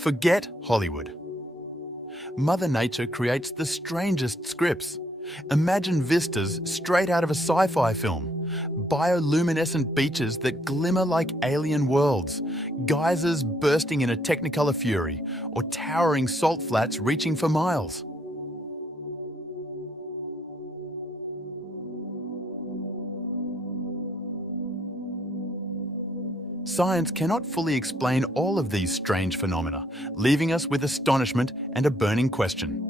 Forget Hollywood. Mother Nature creates the strangest scripts. Imagine vistas straight out of a sci-fi film, bioluminescent beaches that glimmer like alien worlds, geysers bursting in a technicolor fury, or towering salt flats reaching for miles. Science cannot fully explain all of these strange phenomena, leaving us with astonishment and a burning question.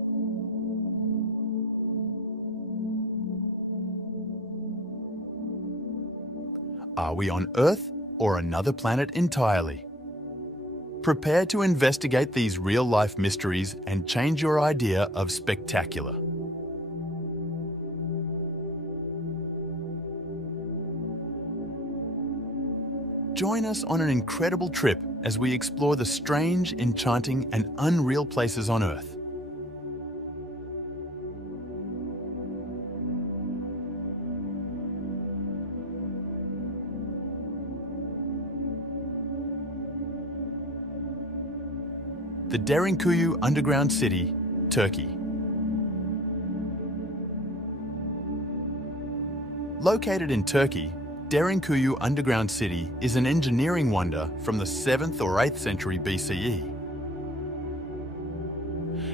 Are we on Earth or another planet entirely? Prepare to investigate these real-life mysteries and change your idea of spectacular. Join us on an incredible trip as we explore the strange, enchanting, and unreal places on Earth. The Derinkuyu Underground City, Turkey. Located in Turkey, Derinkuyu Underground City is an engineering wonder from the 7th or 8th century BCE.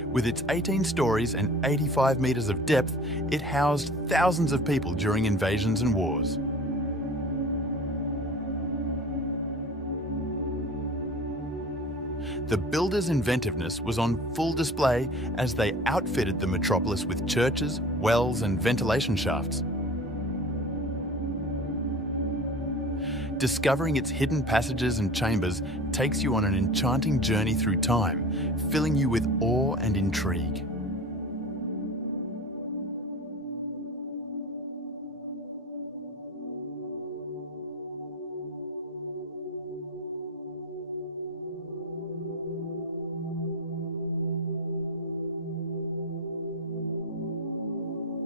With its 18 stories and 85 meters of depth, it housed thousands of people during invasions and wars. The builders' inventiveness was on full display as they outfitted the metropolis with churches, wells, and ventilation shafts. Discovering its hidden passages and chambers takes you on an enchanting journey through time, filling you with awe and intrigue.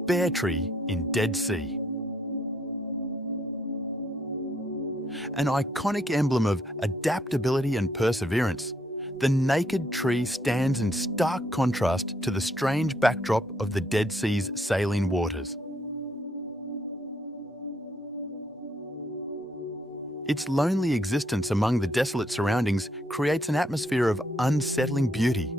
Bear Tree in Dead Sea. An iconic emblem of adaptability and perseverance, the naked tree stands in stark contrast to the strange backdrop of the Dead Sea's saline waters. Its lonely existence among the desolate surroundings creates an atmosphere of unsettling beauty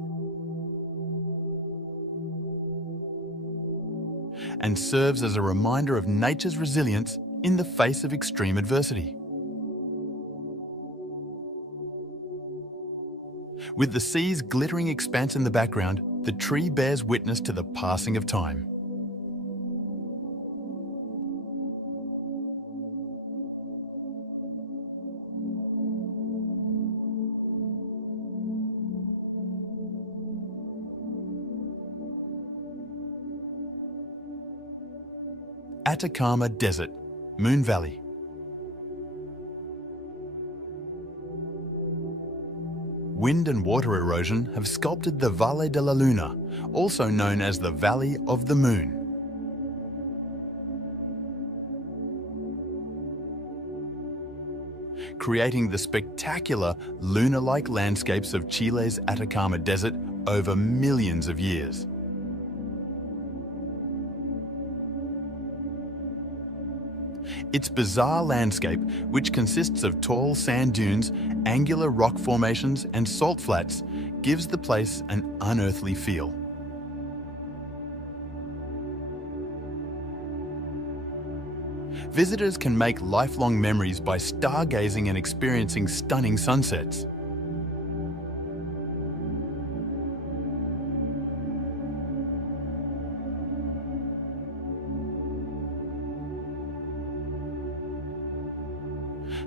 and serves as a reminder of nature's resilience in the face of extreme adversity. With the sea's glittering expanse in the background, the tree bears witness to the passing of time. Atacama Desert, Moon Valley. Wind and water erosion have sculpted the Valle de la Luna, also known as the Valley of the Moon. Creating the spectacular lunar-like landscapes of Chile's Atacama Desert over millions of years. Its bizarre landscape, which consists of tall sand dunes, angular rock formations, and salt flats, gives the place an unearthly feel. Visitors can make lifelong memories by stargazing and experiencing stunning sunsets.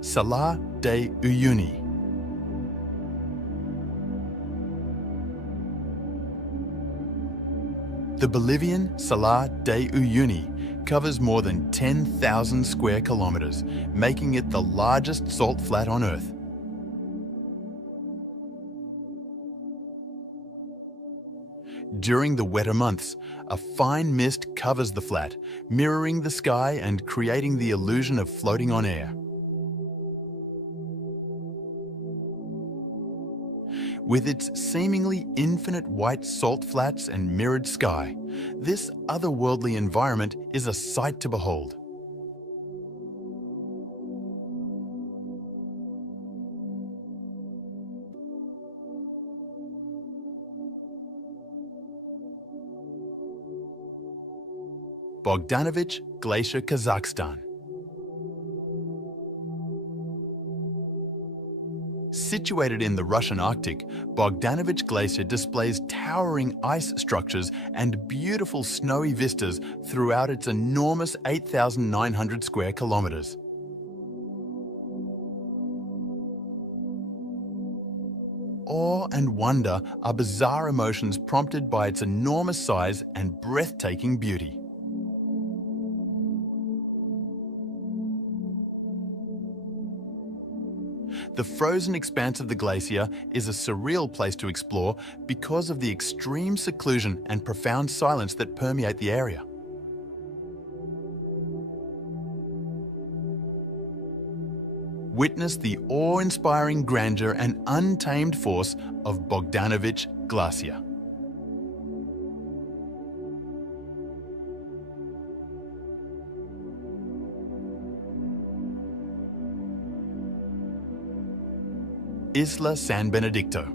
Salar de Uyuni. The Bolivian Salar de Uyuni covers more than 10,000 square kilometers, making it the largest salt flat on Earth. During the wetter months, a fine mist covers the flat, mirroring the sky and creating the illusion of floating on air. With its seemingly infinite white salt flats and mirrored sky, this otherworldly environment is a sight to behold. Bogdanovich Glacier, Kazakhstan. Situated in the Russian Arctic, Bogdanovich Glacier displays towering ice structures and beautiful snowy vistas throughout its enormous 8,900 square kilometers. Awe and wonder are bizarre emotions prompted by its enormous size and breathtaking beauty. The frozen expanse of the glacier is a surreal place to explore because of the extreme seclusion and profound silence that permeate the area. Witness the awe-inspiring grandeur and untamed force of Bogdanovich Glacier. Isla San Benedicto.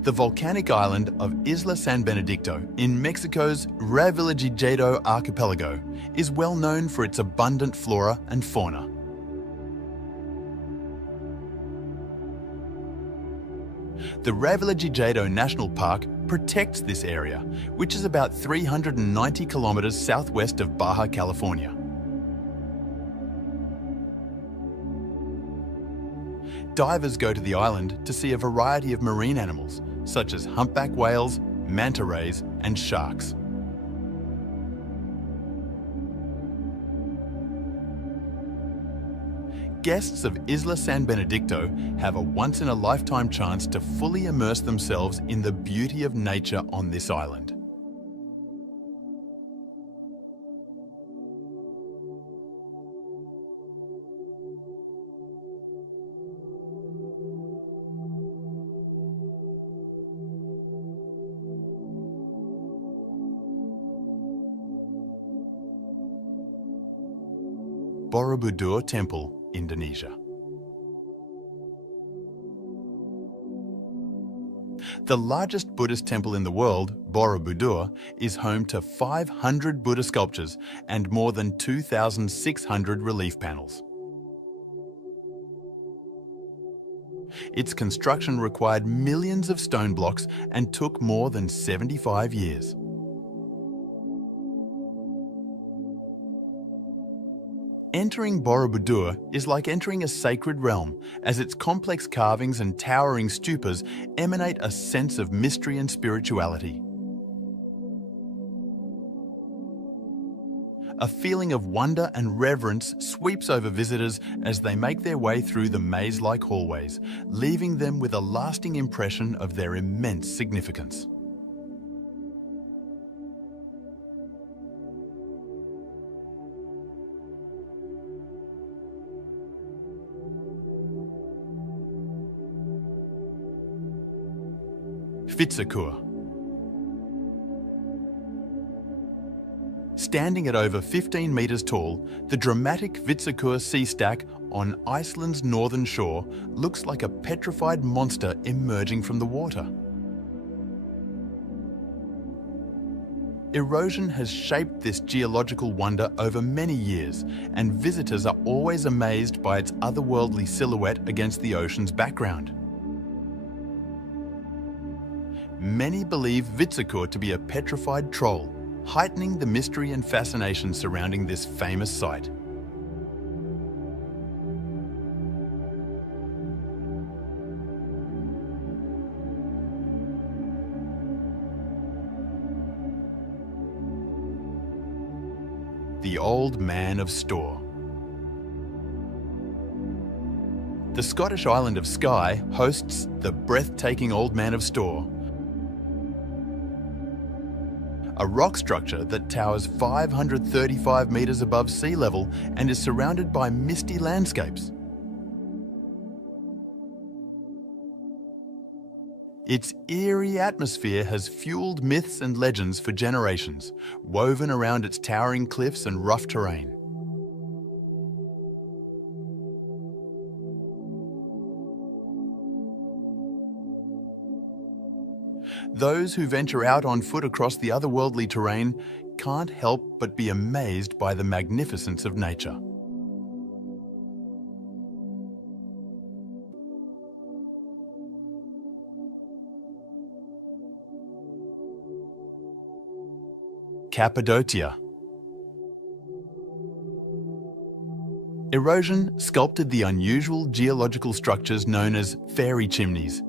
The volcanic island of Isla San Benedicto in Mexico's Revillagigedo archipelago is well known for its abundant flora and fauna. The Revillagigedo National Park protects this area, which is about 390 kilometers southwest of Baja California. Divers go to the island to see a variety of marine animals, such as humpback whales, manta rays, and sharks. Guests of Isla San Benedicto have a once-in-a-lifetime chance to fully immerse themselves in the beauty of nature on this island. Borobudur Temple, Indonesia. The largest Buddhist temple in the world, Borobudur, is home to 500 Buddha sculptures and more than 2,600 relief panels. Its construction required millions of stone blocks and took more than 75 years. Entering Borobudur is like entering a sacred realm, as its complex carvings and towering stupas emanate a sense of mystery and spirituality. A feeling of wonder and reverence sweeps over visitors as they make their way through the maze-like hallways, leaving them with a lasting impression of their immense significance. Vitsakur. Standing at over 15 metres tall, the dramatic Vitsakur sea stack on Iceland's northern shore looks like a petrified monster emerging from the water. Erosion has shaped this geological wonder over many years, and visitors are always amazed by its otherworldly silhouette against the ocean's background. Many believe Vitsakur to be a petrified troll, heightening the mystery and fascination surrounding this famous site. The Old Man of Storr. The Scottish island of Skye hosts the breathtaking Old Man of Storr, a rock structure that towers 535 meters above sea level and is surrounded by misty landscapes. Its eerie atmosphere has fueled myths and legends for generations, woven around its towering cliffs and rough terrain. Those who venture out on foot across the otherworldly terrain can't help but be amazed by the magnificence of nature. Cappadocia. Erosion sculpted the unusual geological structures known as fairy chimneys.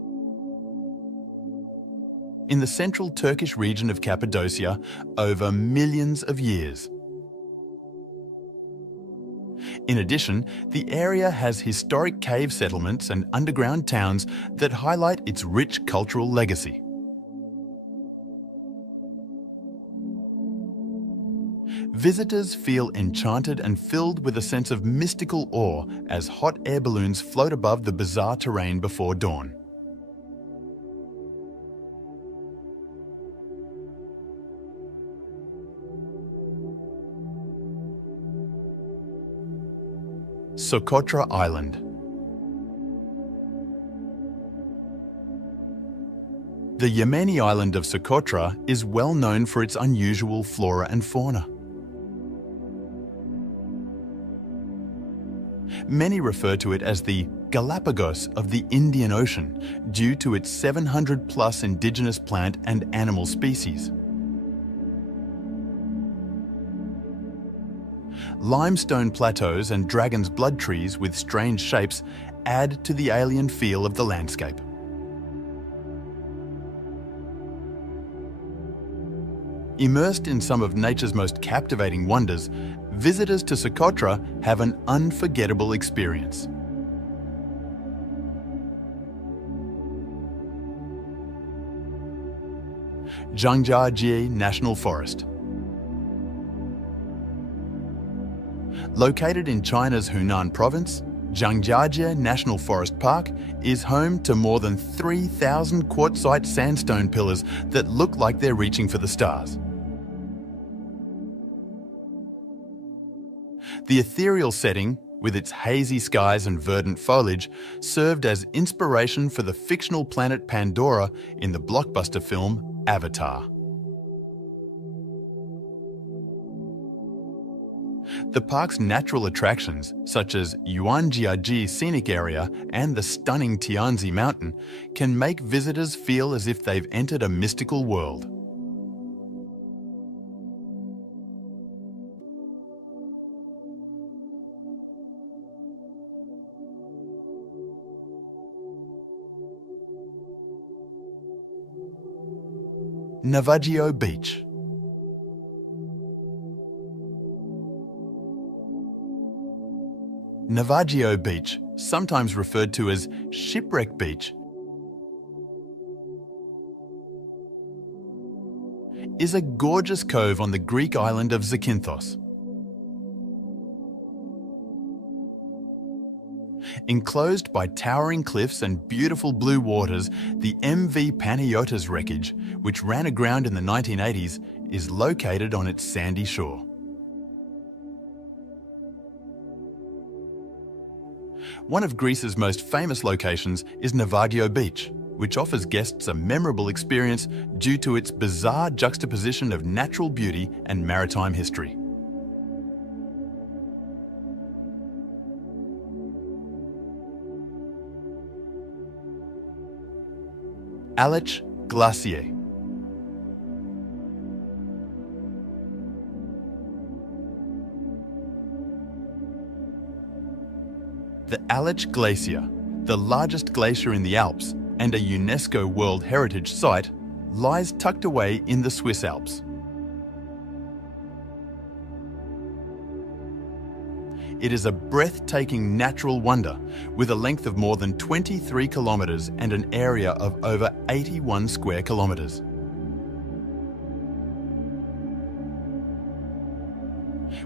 In the central Turkish region of Cappadocia over millions of years. In addition, the area has historic cave settlements and underground towns that highlight its rich cultural legacy. Visitors feel enchanted and filled with a sense of mystical awe as hot air balloons float above the bizarre terrain before dawn. Socotra Island. The Yemeni island of Socotra is well known for its unusual flora and fauna. Many refer to it as the Galapagos of the Indian Ocean due to its 700+ indigenous plant and animal species. Limestone plateaus and dragon's blood trees with strange shapes add to the alien feel of the landscape. Immersed in some of nature's most captivating wonders, visitors to Socotra have an unforgettable experience. Zhangjiajie National Forest. Located in China's Hunan province, Zhangjiajie National Forest Park is home to more than 3,000 quartzite sandstone pillars that look like they're reaching for the stars. The ethereal setting, with its hazy skies and verdant foliage, served as inspiration for the fictional planet Pandora in the blockbuster film Avatar. The park's natural attractions, such as Yuanjiaji Scenic Area and the stunning Tianzi Mountain, can make visitors feel as if they've entered a mystical world. Navajo Beach. Navajo Beach, sometimes referred to as Shipwreck Beach, is a gorgeous cove on the Greek island of Zakynthos. Enclosed by towering cliffs and beautiful blue waters, the MV Panayotis wreckage, which ran aground in the 1980s, is located on its sandy shore. One of Greece's most famous locations is Navajo Beach, which offers guests a memorable experience due to its bizarre juxtaposition of natural beauty and maritime history. Aletsch Glacier. The Aletsch Glacier, the largest glacier in the Alps and a UNESCO World Heritage Site, lies tucked away in the Swiss Alps. It is a breathtaking natural wonder with a length of more than 23 kilometres and an area of over 81 square kilometres.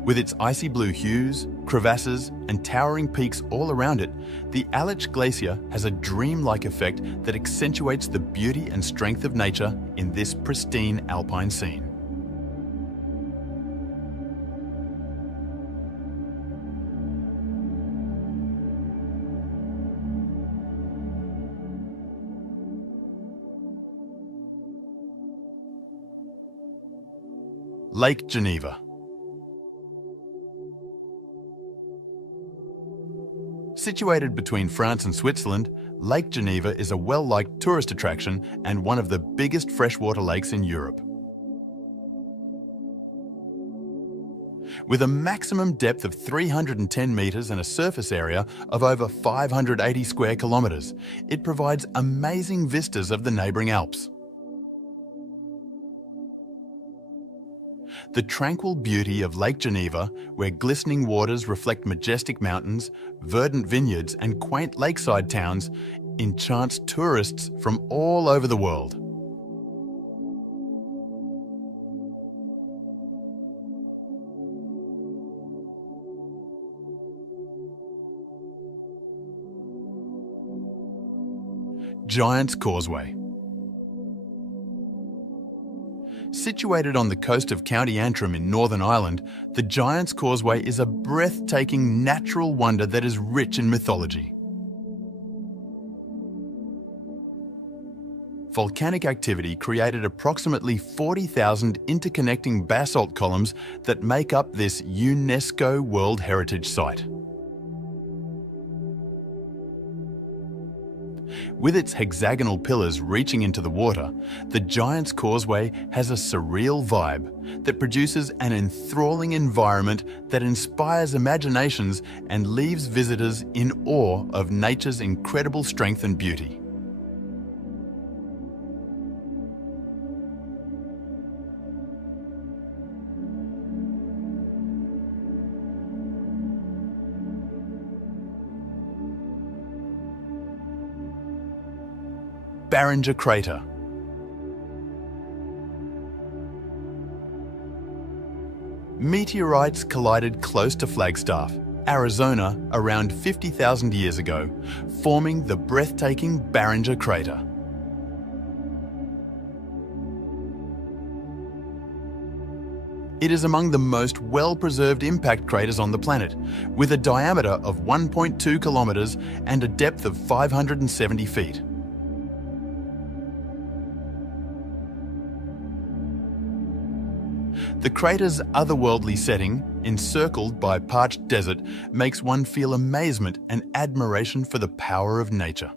With its icy blue hues, crevasses, and towering peaks all around it, the Aletsch Glacier has a dreamlike effect that accentuates the beauty and strength of nature in this pristine alpine scene. Lake Geneva. Situated between France and Switzerland, Lake Geneva is a well-liked tourist attraction and one of the biggest freshwater lakes in Europe. With a maximum depth of 310 metres and a surface area of over 580 square kilometres, it provides amazing vistas of the neighbouring Alps. The tranquil beauty of Lake Geneva, where glistening waters reflect majestic mountains, verdant vineyards and quaint lakeside towns, enchants tourists from all over the world. Giant's Causeway. Situated on the coast of County Antrim in Northern Ireland, the Giant's Causeway is a breathtaking natural wonder that is rich in mythology. Volcanic activity created approximately 40,000 interconnecting basalt columns that make up this UNESCO World Heritage Site. With its hexagonal pillars reaching into the water, the Giant's Causeway has a surreal vibe that produces an enthralling environment that inspires imaginations and leaves visitors in awe of nature's incredible strength and beauty. Barringer Crater. Meteorites collided close to Flagstaff, Arizona, around 50,000 years ago, forming the breathtaking Barringer Crater. It is among the most well-preserved impact craters on the planet, with a diameter of 1.2 kilometers and a depth of 570 feet. The crater's otherworldly setting, encircled by parched desert, makes one feel amazement and admiration for the power of nature.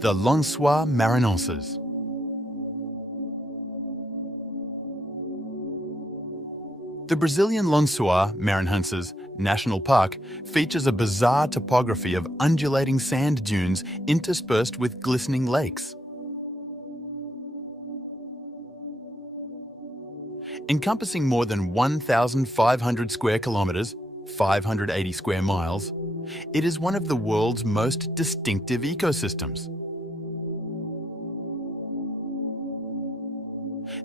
The Lensois Marinenses. The Brazilian Lensois Marinenses National Park features a bizarre topography of undulating sand dunes interspersed with glistening lakes. Encompassing more than 1,500 square kilometres, 580 square miles, it is one of the world's most distinctive ecosystems.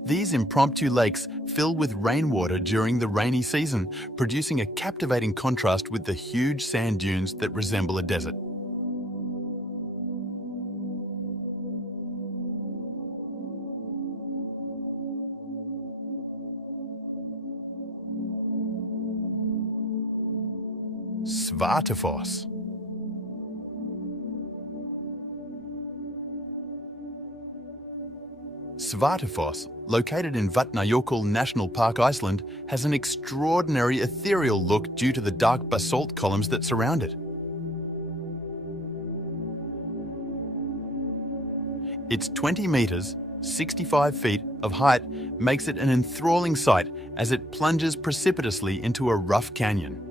These impromptu lakes fill with rainwater during the rainy season, producing a captivating contrast with the huge sand dunes that resemble a desert. Svartefoss. Svartefoss, located in Vatnajökull National Park, Iceland, has an extraordinary ethereal look due to the dark basalt columns that surround it. Its 20 metres, 65 feet of height makes it an enthralling sight as it plunges precipitously into a rough canyon.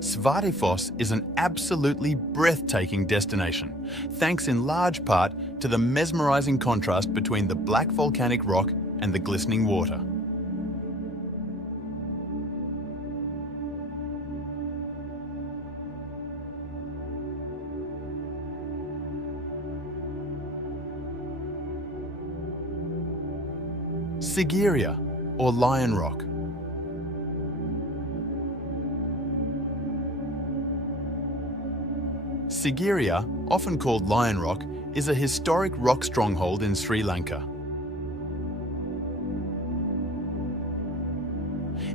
Svartefoss is an absolutely breathtaking destination, thanks in large part to the mesmerizing contrast between the black volcanic rock and the glistening water. Sigiriya, or Lion Rock. Sigiriya, often called Lion Rock, is a historic rock stronghold in Sri Lanka.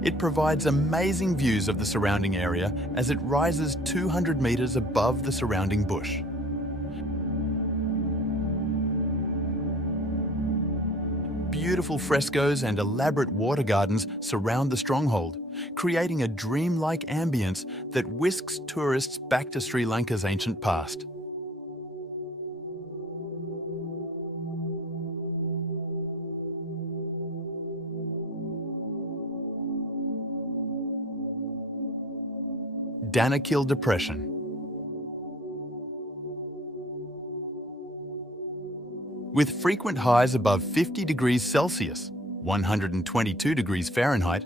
It provides amazing views of the surrounding area as it rises 200 meters above the surrounding bush. Beautiful frescoes and elaborate water gardens surround the stronghold, creating a dreamlike ambience that whisks tourists back to Sri Lanka's ancient past. Danakil Depression. With frequent highs above 50 degrees Celsius, 122 degrees Fahrenheit,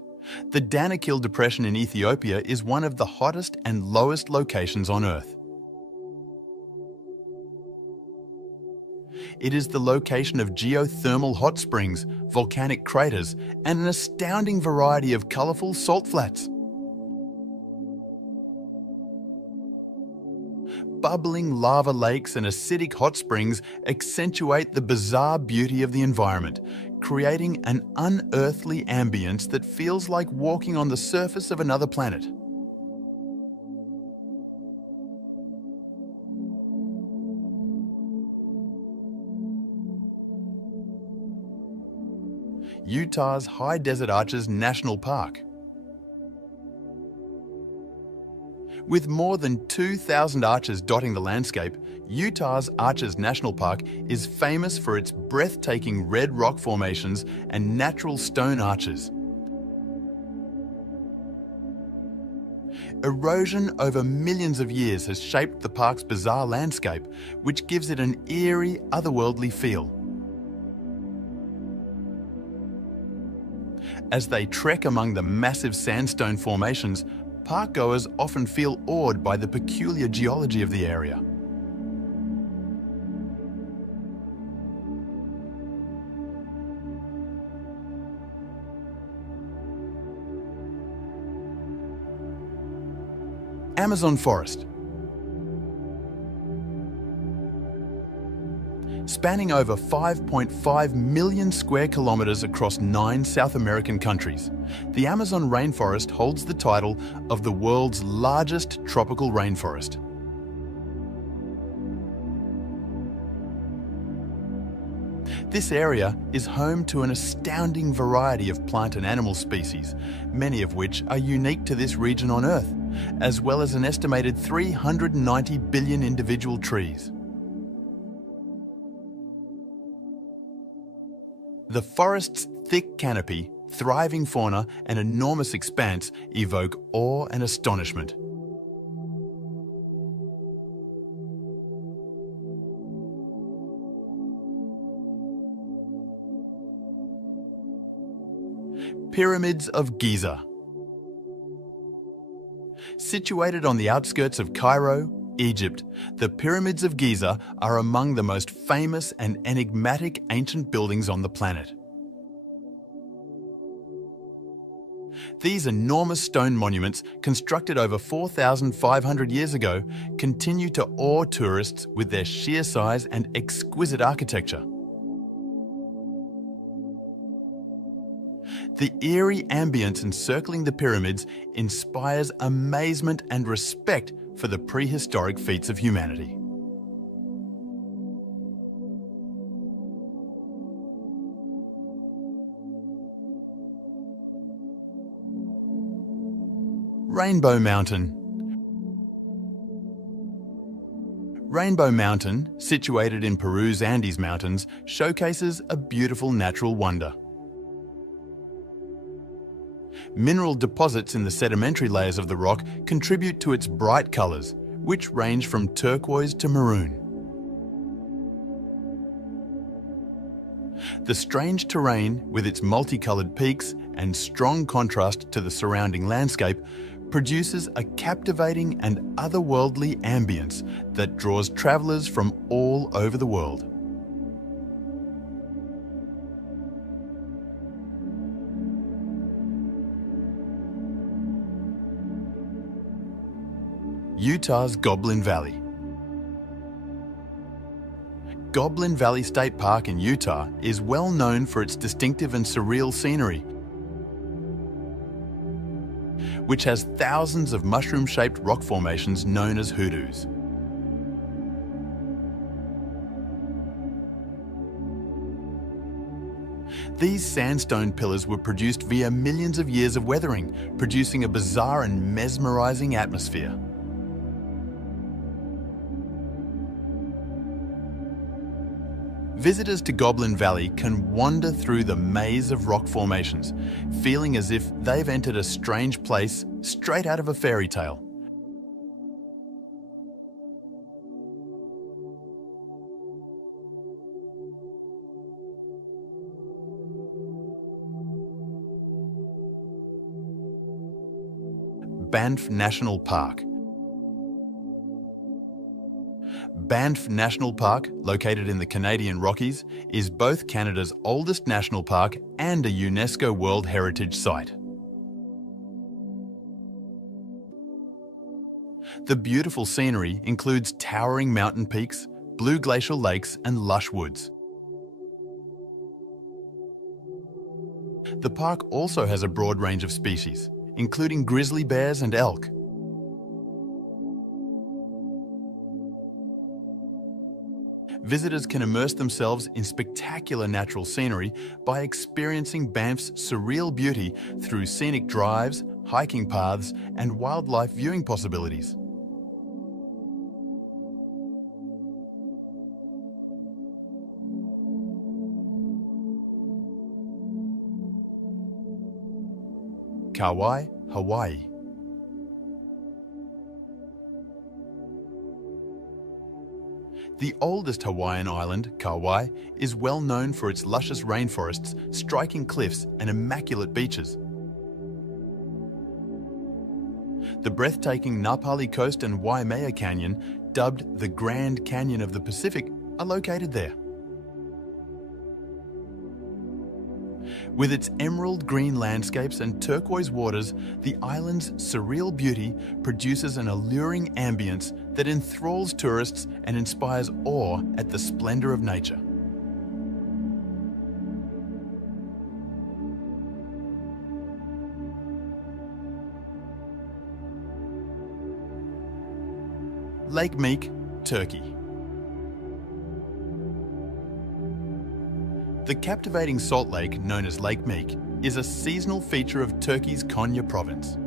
the Danakil Depression in Ethiopia is one of the hottest and lowest locations on Earth. It is the location of geothermal hot springs, volcanic craters, and an astounding variety of colourful salt flats. Bubbling lava lakes and acidic hot springs accentuate the bizarre beauty of the environment, creating an unearthly ambience that feels like walking on the surface of another planet. Utah's High Desert Arches National Park. With more than 2,000 arches dotting the landscape, Utah's Arches National Park is famous for its breathtaking red rock formations and natural stone arches. Erosion over millions of years has shaped the park's bizarre landscape, which gives it an eerie, otherworldly feel. As they trek among the massive sandstone formations, parkgoers often feel awed by the peculiar geology of the area. Amazon forest. Spanning over 5.5 million square kilometers across 9 South American countries, the Amazon rainforest holds the title of the world's largest tropical rainforest. This area is home to an astounding variety of plant and animal species, many of which are unique to this region on Earth, as well as an estimated 390 billion individual trees. The forest's thick canopy, thriving fauna, and enormous expanse evoke awe and astonishment. Pyramids of Giza. Situated on the outskirts of Cairo, Egypt, the Pyramids of Giza are among the most famous and enigmatic ancient buildings on the planet. These enormous stone monuments, constructed over 4,500 years ago, continue to awe tourists with their sheer size and exquisite architecture. The eerie ambience encircling the pyramids inspires amazement and respect for the prehistoric feats of humanity. Rainbow Mountain. Rainbow Mountain, situated in Peru's Andes Mountains, showcases a beautiful natural wonder. Mineral deposits in the sedimentary layers of the rock contribute to its bright colours, which range from turquoise to maroon. The strange terrain, with its multicoloured peaks and strong contrast to the surrounding landscape, produces a captivating and otherworldly ambience that draws travellers from all over the world. Utah's Goblin Valley. Goblin Valley State Park in Utah is well known for its distinctive and surreal scenery, which has thousands of mushroom-shaped rock formations known as hoodoos. These sandstone pillars were produced via millions of years of weathering, producing a bizarre and mesmerizing atmosphere. Visitors to Goblin Valley can wander through the maze of rock formations, feeling as if they've entered a strange place straight out of a fairy tale. Banff National Park. Banff National Park, located in the Canadian Rockies, is both Canada's oldest national park and a UNESCO World Heritage Site. The beautiful scenery includes towering mountain peaks, blue glacial lakes, and lush woods. The park also has a broad range of species, including grizzly bears and elk. Visitors can immerse themselves in spectacular natural scenery by experiencing Banff's surreal beauty through scenic drives, hiking paths, and wildlife viewing possibilities. Kauai, Hawaii. The oldest Hawaiian island, Kauai, is well known for its luscious rainforests, striking cliffs, and immaculate beaches. The breathtaking Napali Coast and Waimea Canyon, dubbed the Grand Canyon of the Pacific, are located there. With its emerald green landscapes and turquoise waters, the island's surreal beauty produces an alluring ambience that enthralls tourists and inspires awe at the splendor of nature. Lake Meek, Turkey. The captivating salt lake, known as Lake Meek, is a seasonal feature of Turkey's Konya province.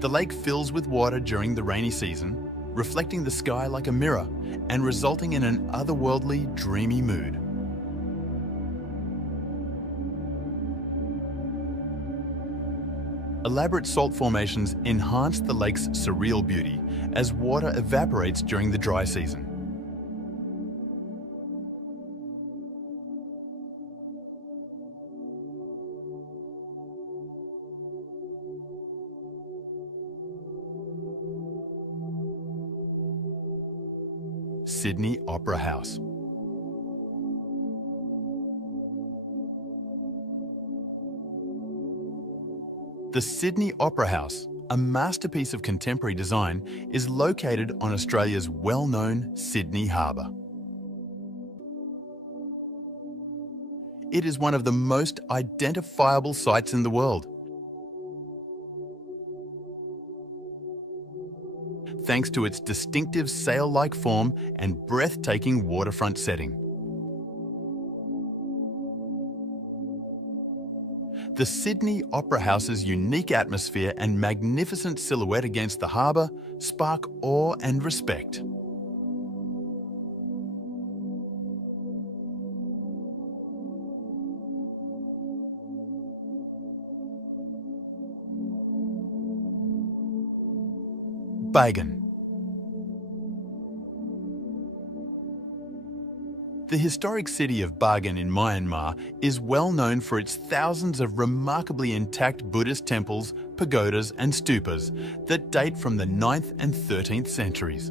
The lake fills with water during the rainy season, reflecting the sky like a mirror and resulting in an otherworldly, dreamy mood. Elaborate salt formations enhance the lake's surreal beauty as water evaporates during the dry season. Sydney Opera House. The Sydney Opera House, a masterpiece of contemporary design, is located on Australia's well-known Sydney Harbour. It is one of the most identifiable sites in the world, thanks to its distinctive sail-like form and breathtaking waterfront setting. The Sydney Opera House's unique atmosphere and magnificent silhouette against the harbour spark awe and respect. Bagan. The historic city of Bagan in Myanmar is well known for its thousands of remarkably intact Buddhist temples, pagodas and stupas that date from the 9th and 13th centuries.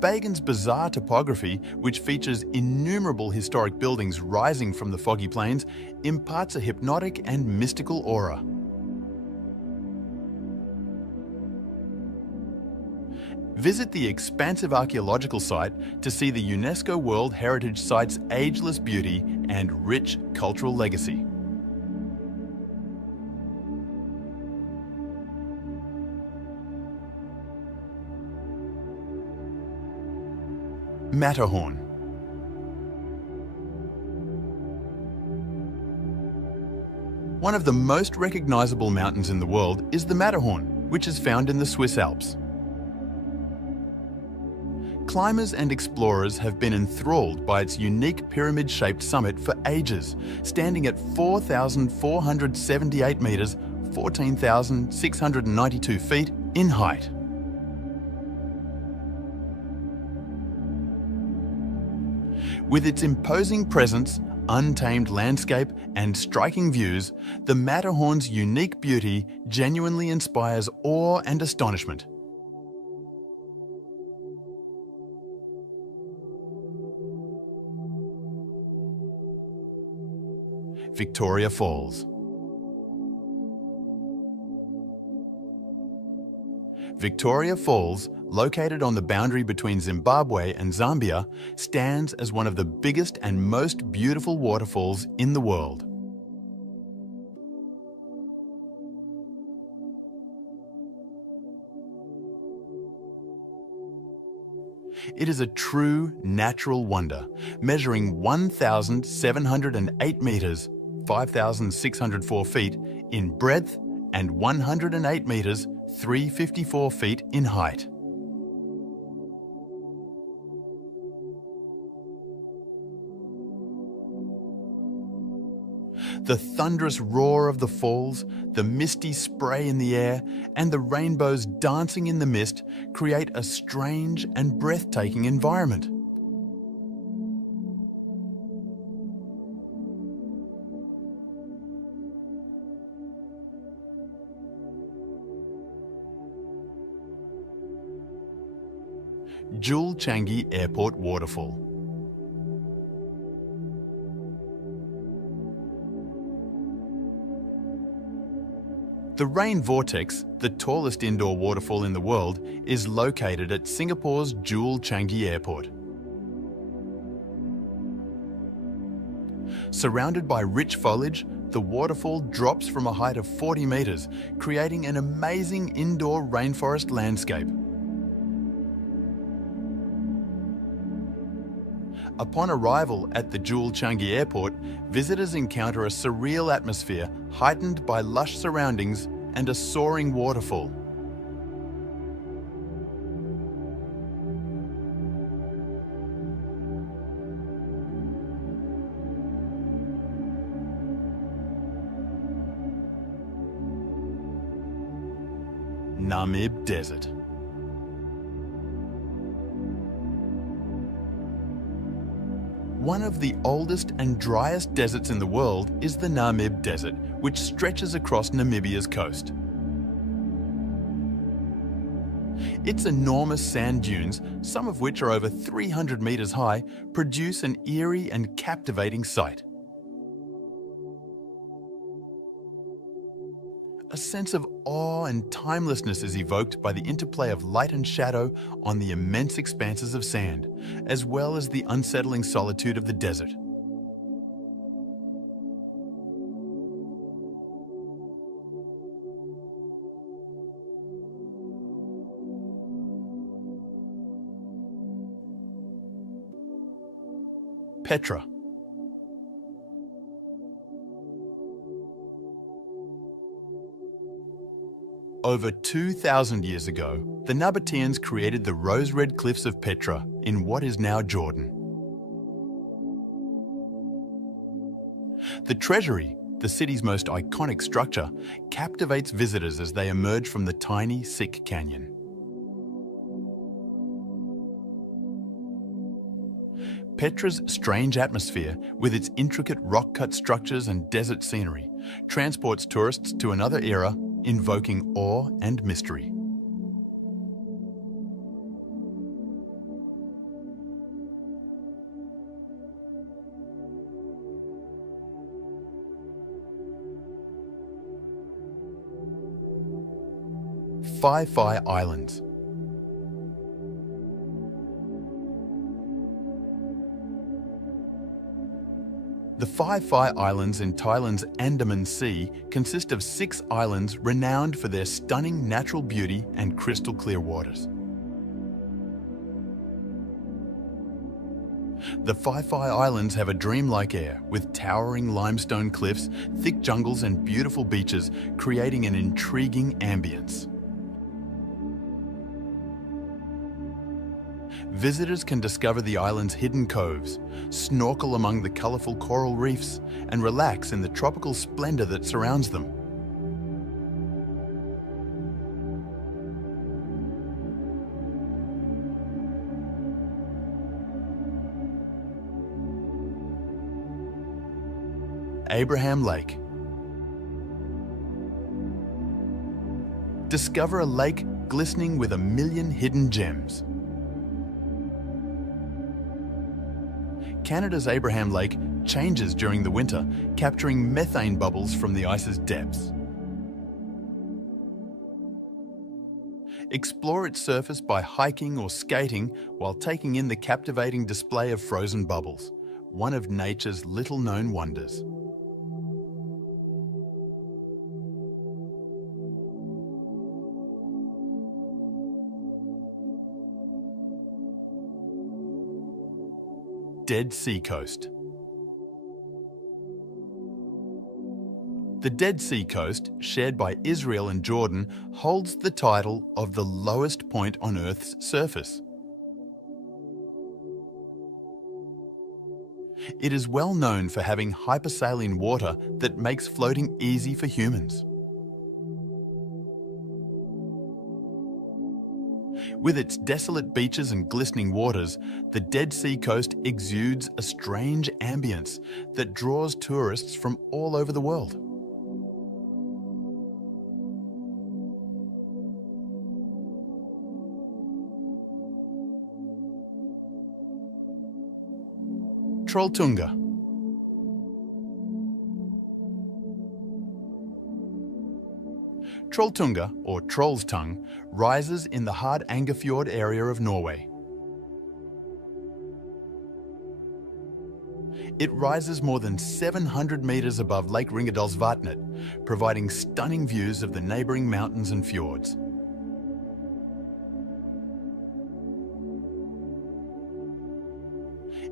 Bagan's bizarre topography, which features innumerable historic buildings rising from the foggy plains, imparts a hypnotic and mystical aura. Visit the expansive archaeological site to see the UNESCO World Heritage Site's ageless beauty and rich cultural legacy. Matterhorn. One of the most recognizable mountains in the world is the Matterhorn, which is found in the Swiss Alps. Climbers and explorers have been enthralled by its unique pyramid-shaped summit for ages, standing at 4,478 meters, 14,692 feet in height. With its imposing presence, untamed landscape, and striking views, the Matterhorn's unique beauty genuinely inspires awe and astonishment. Victoria Falls. Victoria Falls, located on the boundary between Zimbabwe and Zambia, stands as one of the biggest and most beautiful waterfalls in the world. It is a true natural wonder, measuring 1,708 meters, 5,604 feet in breadth and 108 meters, 354 feet in height. The thunderous roar of the falls, the misty spray in the air, and the rainbows dancing in the mist create a strange and breathtaking environment. Jewel Changi Airport Waterfall. The rain vortex, the tallest indoor waterfall in the world, is located at Singapore's Jewel Changi Airport. Surrounded by rich foliage, the waterfall drops from a height of 40 meters, creating an amazing indoor rainforest landscape. Upon arrival at the Jewel Changi Airport, visitors encounter a surreal atmosphere heightened by lush surroundings and a soaring waterfall. Namib Desert. One of the oldest and driest deserts in the world is the Namib Desert, which stretches across Namibia's coast. Its enormous sand dunes, some of which are over 300 meters high, produce an eerie and captivating sight. A sense of awe and timelessness is evoked by the interplay of light and shadow on the immense expanses of sand, as well as the unsettling solitude of the desert. Petra. Over 2,000 years ago, the Nabateans created the rose-red cliffs of Petra in what is now Jordan. The treasury, the city's most iconic structure, captivates visitors as they emerge from the tiny, sick canyon. Petra's strange atmosphere, with its intricate rock-cut structures and desert scenery, transports tourists to another era, invoking awe and mystery. Phi Islands. The Phi Islands in Thailand's Andaman Sea consist of 6 islands renowned for their stunning natural beauty and crystal clear waters. The Phi Islands have a dreamlike air with towering limestone cliffs, thick jungles and beautiful beaches, creating an intriguing ambience. Visitors can discover the island's hidden coves, snorkel among the colourful coral reefs, and relax in the tropical splendour that surrounds them. Abraham Lake. Discover a lake glistening with 1,000,000 hidden gems. Canada's Abraham Lake changes during the winter, capturing methane bubbles from the ice's depths. Explore its surface by hiking or skating while taking in the captivating display of frozen bubbles, one of nature's little-known wonders. Dead Sea Coast. The Dead Sea Coast, shared by Israel and Jordan, holds the title of the lowest point on Earth's surface. It is well known for having hypersaline water that makes floating easy for humans. With its desolate beaches and glistening waters, the Dead Sea Coast exudes a strange ambience that draws tourists from all over the world. Trolltunga. Trolltunga, or Troll's Tongue, rises in the Hardangerfjord area of Norway. It rises more than 700 metres above Lake Ringadalsvatnet, providing stunning views of the neighbouring mountains and fjords.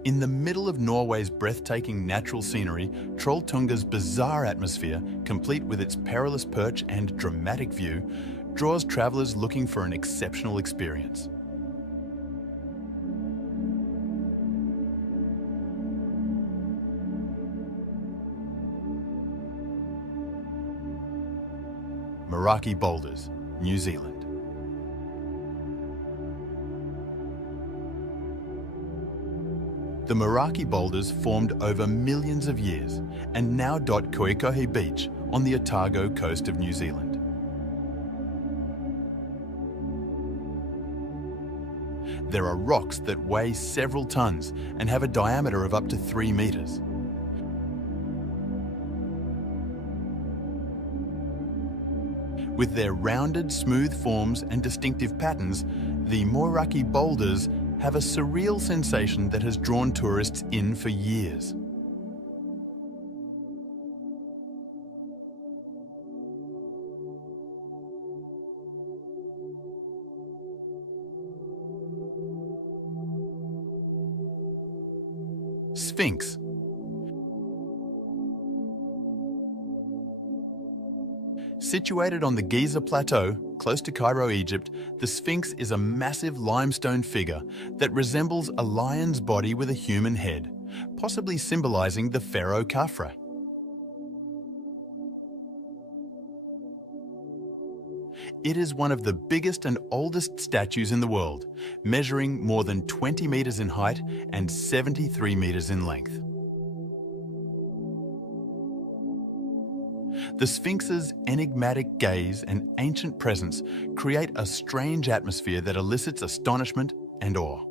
In the middle of Norway's breathtaking natural scenery, Trolltunga's bizarre atmosphere, complete with its perilous perch and dramatic view, draws travellers looking for an exceptional experience. Meraki Boulders, New Zealand. The Meraki boulders formed over millions of years and now dot Koikohe Beach on the Otago coast of New Zealand. There are rocks that weigh several tons and have a diameter of up to 3 metres. With their rounded, smooth forms and distinctive patterns, the Meraki boulders have a surreal sensation that has drawn tourists in for years. Sphinx. Situated on the Giza Plateau, close to Cairo, Egypt, the Sphinx is a massive limestone figure that resembles a lion's body with a human head, possibly symbolizing the pharaoh Khafre. It is one of the biggest and oldest statues in the world, measuring more than 20 meters in height and 73 meters in length. The Sphinx's enigmatic gaze and ancient presence create a strange atmosphere that elicits astonishment and awe.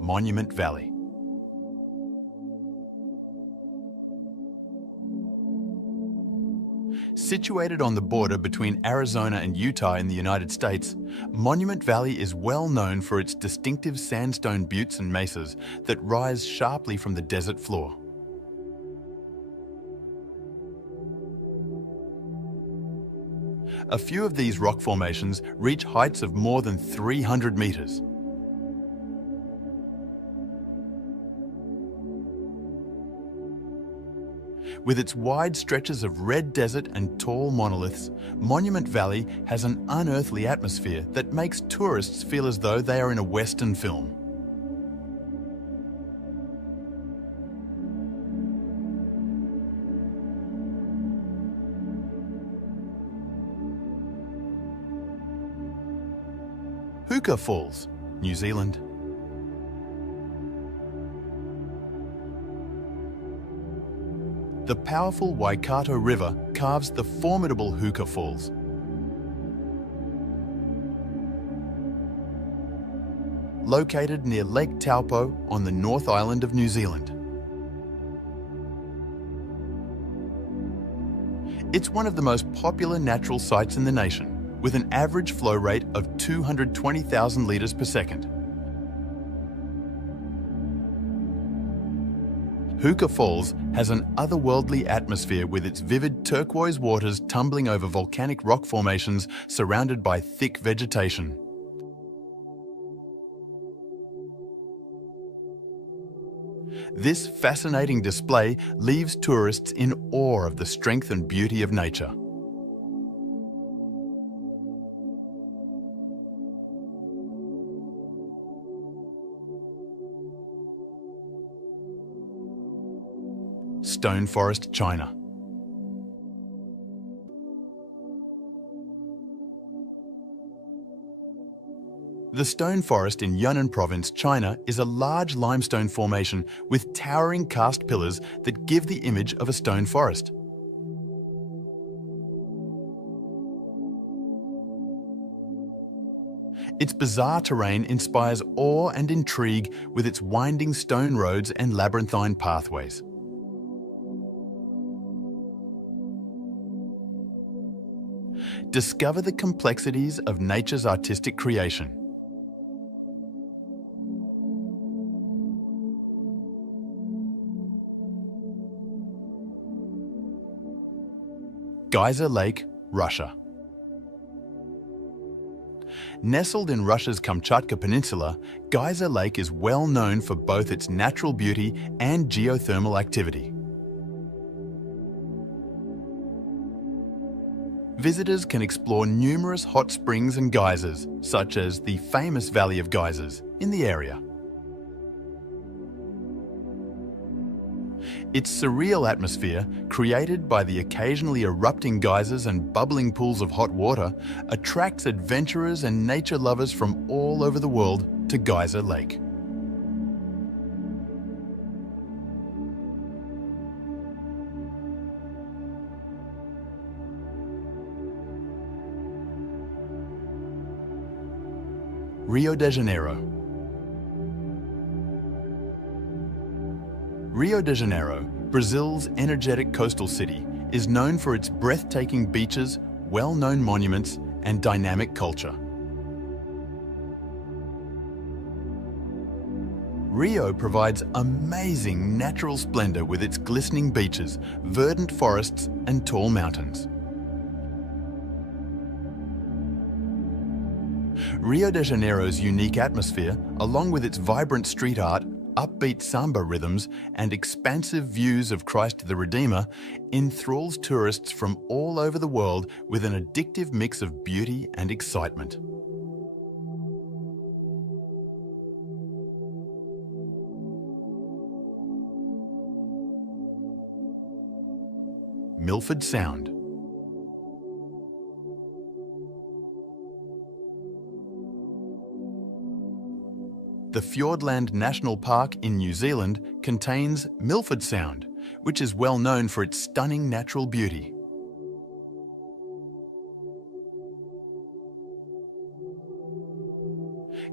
Monument Valley. Situated on the border between Arizona and Utah in the United States, Monument Valley is well known for its distinctive sandstone buttes and mesas that rise sharply from the desert floor. A few of these rock formations reach heights of more than 300 meters. With its wide stretches of red desert and tall monoliths, Monument Valley has an unearthly atmosphere that makes tourists feel as though they are in a Western film. Hookah Falls, New Zealand. The powerful Waikato River carves the formidable Hookah Falls. Located near Lake Taupo on the North Island of New Zealand. It's one of the most popular natural sites in the nation, with an average flow rate of 220,000 litres per second. Hookah Falls has an otherworldly atmosphere with its vivid turquoise waters tumbling over volcanic rock formations surrounded by thick vegetation. This fascinating display leaves tourists in awe of the strength and beauty of nature. Stone Forest, China. The Stone Forest in Yunnan Province, China, is a large limestone formation with towering karst pillars that give the image of a stone forest. Its bizarre terrain inspires awe and intrigue with its winding stone roads and labyrinthine pathways. Discover the complexities of nature's artistic creation. Geyser Lake, Russia. Nestled in Russia's Kamchatka Peninsula, Geyser Lake is well known for both its natural beauty and geothermal activity. Visitors can explore numerous hot springs and geysers, such as the famous Valley of Geysers, in the area. Its surreal atmosphere, created by the occasionally erupting geysers and bubbling pools of hot water, attracts adventurers and nature lovers from all over the world to Geyser Lake. Rio de Janeiro. Rio de Janeiro, Brazil's energetic coastal city, is known for its breathtaking beaches, well-known monuments, and dynamic culture. Rio provides amazing natural splendor with its glistening beaches, verdant forests, and tall mountains. Rio de Janeiro's unique atmosphere, along with its vibrant street art, upbeat samba rhythms, and expansive views of Christ the Redeemer, enthralls tourists from all over the world with an addictive mix of beauty and excitement. Milford Sound. The Fiordland National Park in New Zealand contains Milford Sound, which is well known for its stunning natural beauty.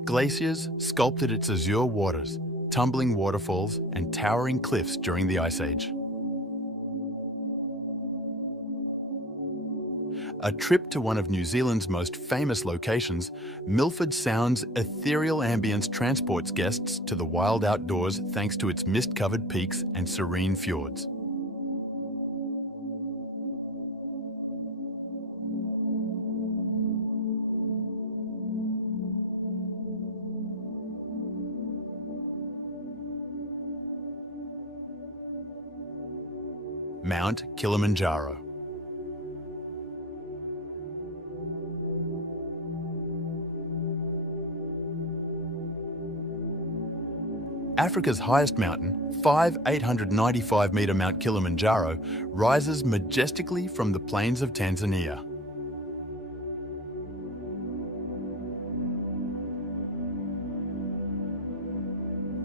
Glaciers sculpted its azure waters, tumbling waterfalls and towering cliffs during the Ice Age. a trip to one of New Zealand's most famous locations, Milford Sound's ethereal ambience transports guests to the wild outdoors thanks to its mist-covered peaks and serene fjords. Mount Kilimanjaro. Africa's highest mountain, 895-metre Mount Kilimanjaro, rises majestically from the plains of Tanzania.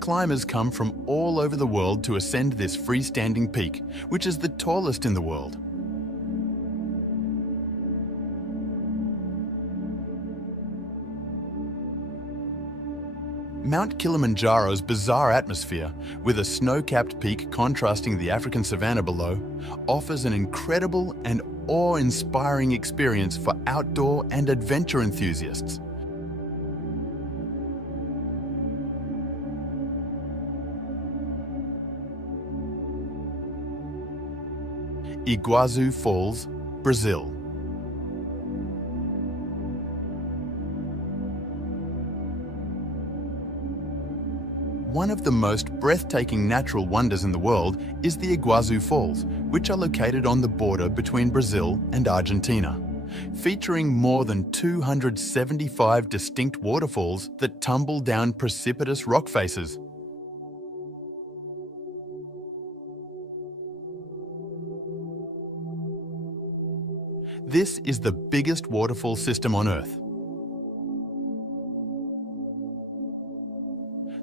Climbers come from all over the world to ascend this freestanding peak, which is the tallest in the world. Mount Kilimanjaro's bizarre atmosphere, with a snow-capped peak contrasting the African savanna below, offers an incredible and awe-inspiring experience for outdoor and adventure enthusiasts. Iguazu Falls, Brazil. One of the most breathtaking natural wonders in the world is the Iguazu Falls, which are located on the border between Brazil and Argentina, featuring more than 275 distinct waterfalls that tumble down precipitous rock faces. This is the biggest waterfall system on Earth.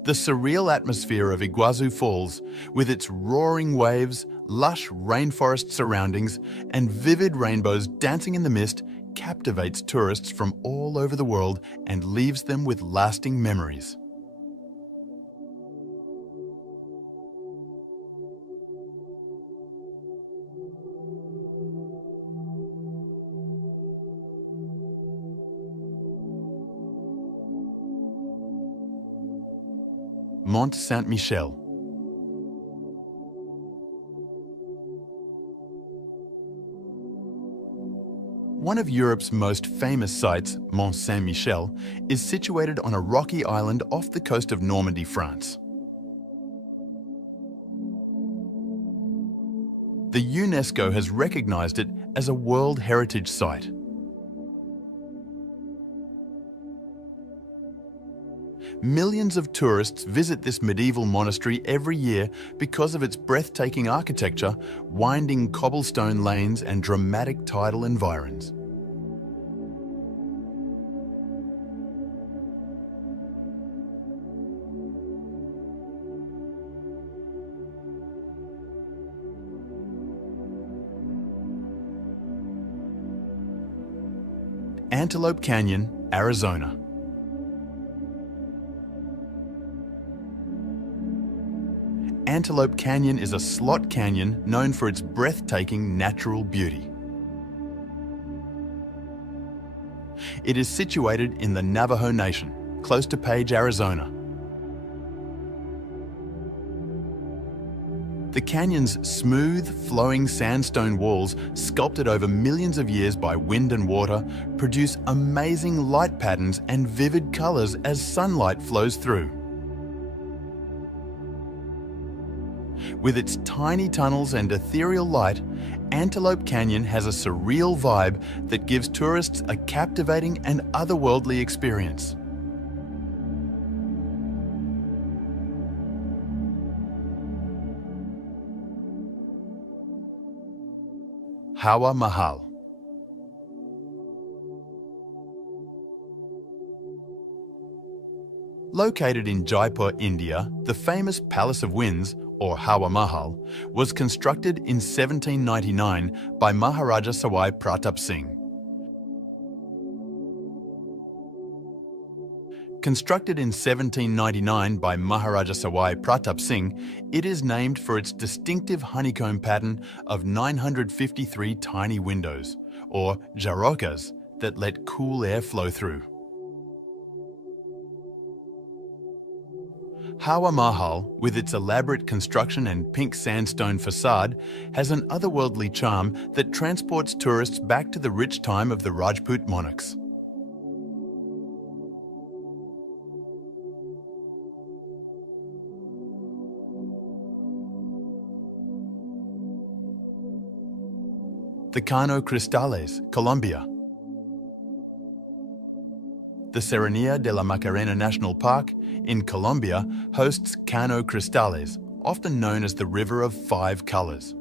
The surreal atmosphere of Iguazu Falls, with its roaring waves, lush rainforest surroundings, and vivid rainbows dancing in the mist, captivates tourists from all over the world and leaves them with lasting memories. Mont Saint-Michel. One of Europe's most famous sites, Mont Saint-Michel, is situated on a rocky island off the coast of Normandy, France. The UNESCO has recognized it as a World Heritage Site. Millions of tourists visit this medieval monastery every year because of its breathtaking architecture, winding cobblestone lanes, and dramatic tidal environs. Antelope Canyon, Arizona. Antelope Canyon is a slot canyon known for its breathtaking natural beauty. It is situated in the Navajo Nation, close to Page, Arizona. The canyon's smooth, flowing sandstone walls, sculpted over millions of years by wind and water, produce amazing light patterns and vivid colors as sunlight flows through. With its tiny tunnels and ethereal light, Antelope Canyon has a surreal vibe that gives tourists a captivating and otherworldly experience. Hawa Mahal. Located in Jaipur, India, the famous Palace of Winds, or Hawa Mahal, was constructed in 1799 by Maharaja Sawai Pratap Singh. Constructed in 1799 by Maharaja Sawai Pratap Singh, it is named for its distinctive honeycomb pattern of 953 tiny windows, or jarocas, that let cool air flow through. Hawa Mahal, with its elaborate construction and pink sandstone facade, has an otherworldly charm that transports tourists back to the rich time of the Rajput monarchs. The Cano Cristales, Colombia. The Serranía de la Macarena National Park in Colombia hosts Cano Cristales, often known as the River of Five Colors.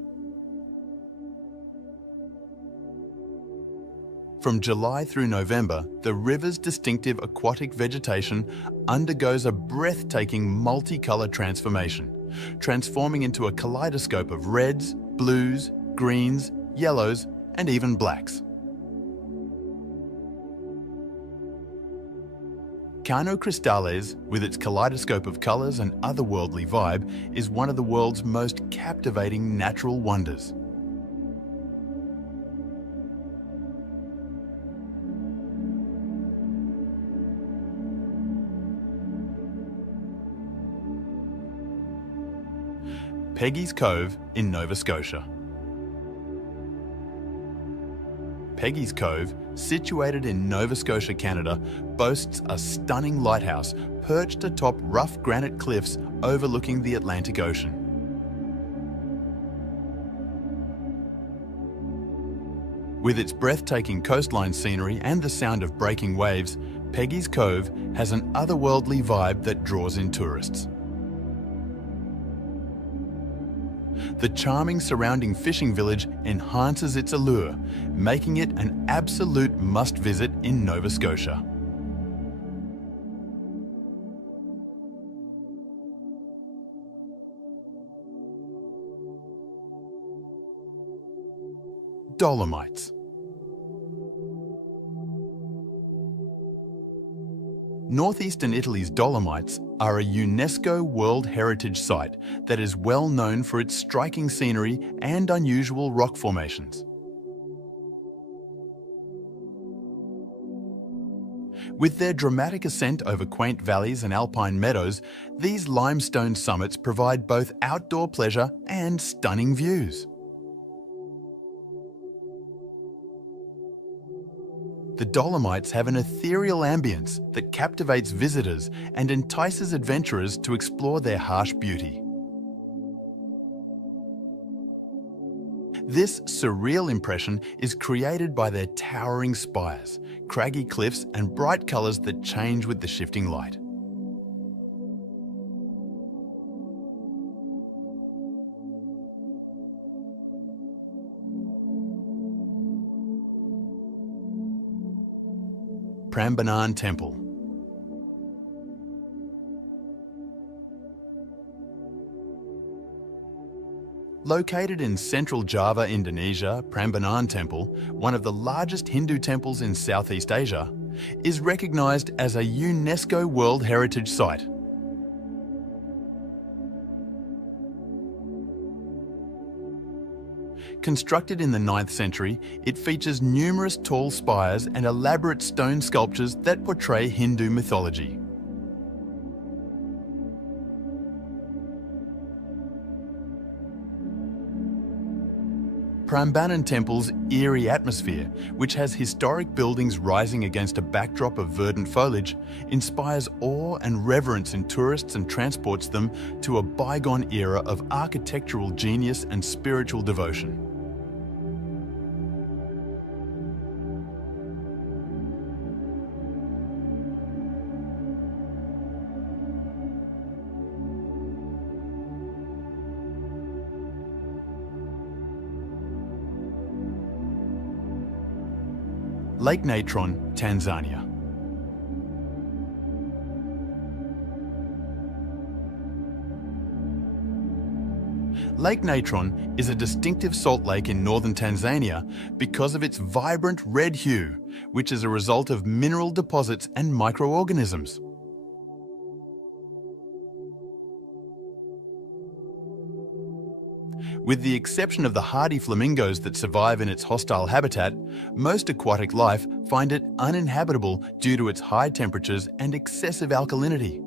From July through November, the river's distinctive aquatic vegetation undergoes a breathtaking multicolour transformation, transforming into a kaleidoscope of reds, blues, greens, yellows, and even blacks. Cano Cristales, with its kaleidoscope of colours and otherworldly vibe, is one of the world's most captivating natural wonders. Peggy's Cove in Nova Scotia. Peggy's Cove, situated in Nova Scotia, Canada, boasts a stunning lighthouse perched atop rough granite cliffs overlooking the Atlantic Ocean. With its breathtaking coastline scenery and the sound of breaking waves, Peggy's Cove has an otherworldly vibe that draws in tourists. The charming surrounding fishing village enhances its allure, making it an absolute must-visit in Nova Scotia. Dolomites. Northeastern Italy's Dolomites are a UNESCO World Heritage Site that is well known for its striking scenery and unusual rock formations. With their dramatic ascent over quaint valleys and alpine meadows, these limestone summits provide both outdoor pleasure and stunning views. The Dolomites have an ethereal ambience that captivates visitors and entices adventurers to explore their harsh beauty. This surreal impression is created by their towering spires, craggy cliffs, and bright colours that change with the shifting light. Prambanan Temple. Located in central Java, Indonesia, Prambanan Temple, one of the largest Hindu temples in Southeast Asia, is recognized as a UNESCO World Heritage Site. Constructed in the 9th century, it features numerous tall spires and elaborate stone sculptures that portray Hindu mythology. Prambanan Temple's eerie atmosphere, which has historic buildings rising against a backdrop of verdant foliage, inspires awe and reverence in tourists and transports them to a bygone era of architectural genius and spiritual devotion. Lake Natron, Tanzania. Lake Natron is a distinctive salt lake in northern Tanzania because of its vibrant red hue, which is a result of mineral deposits and microorganisms. With the exception of the hardy flamingos that survive in its hostile habitat, most aquatic life find it uninhabitable due to its high temperatures and excessive alkalinity.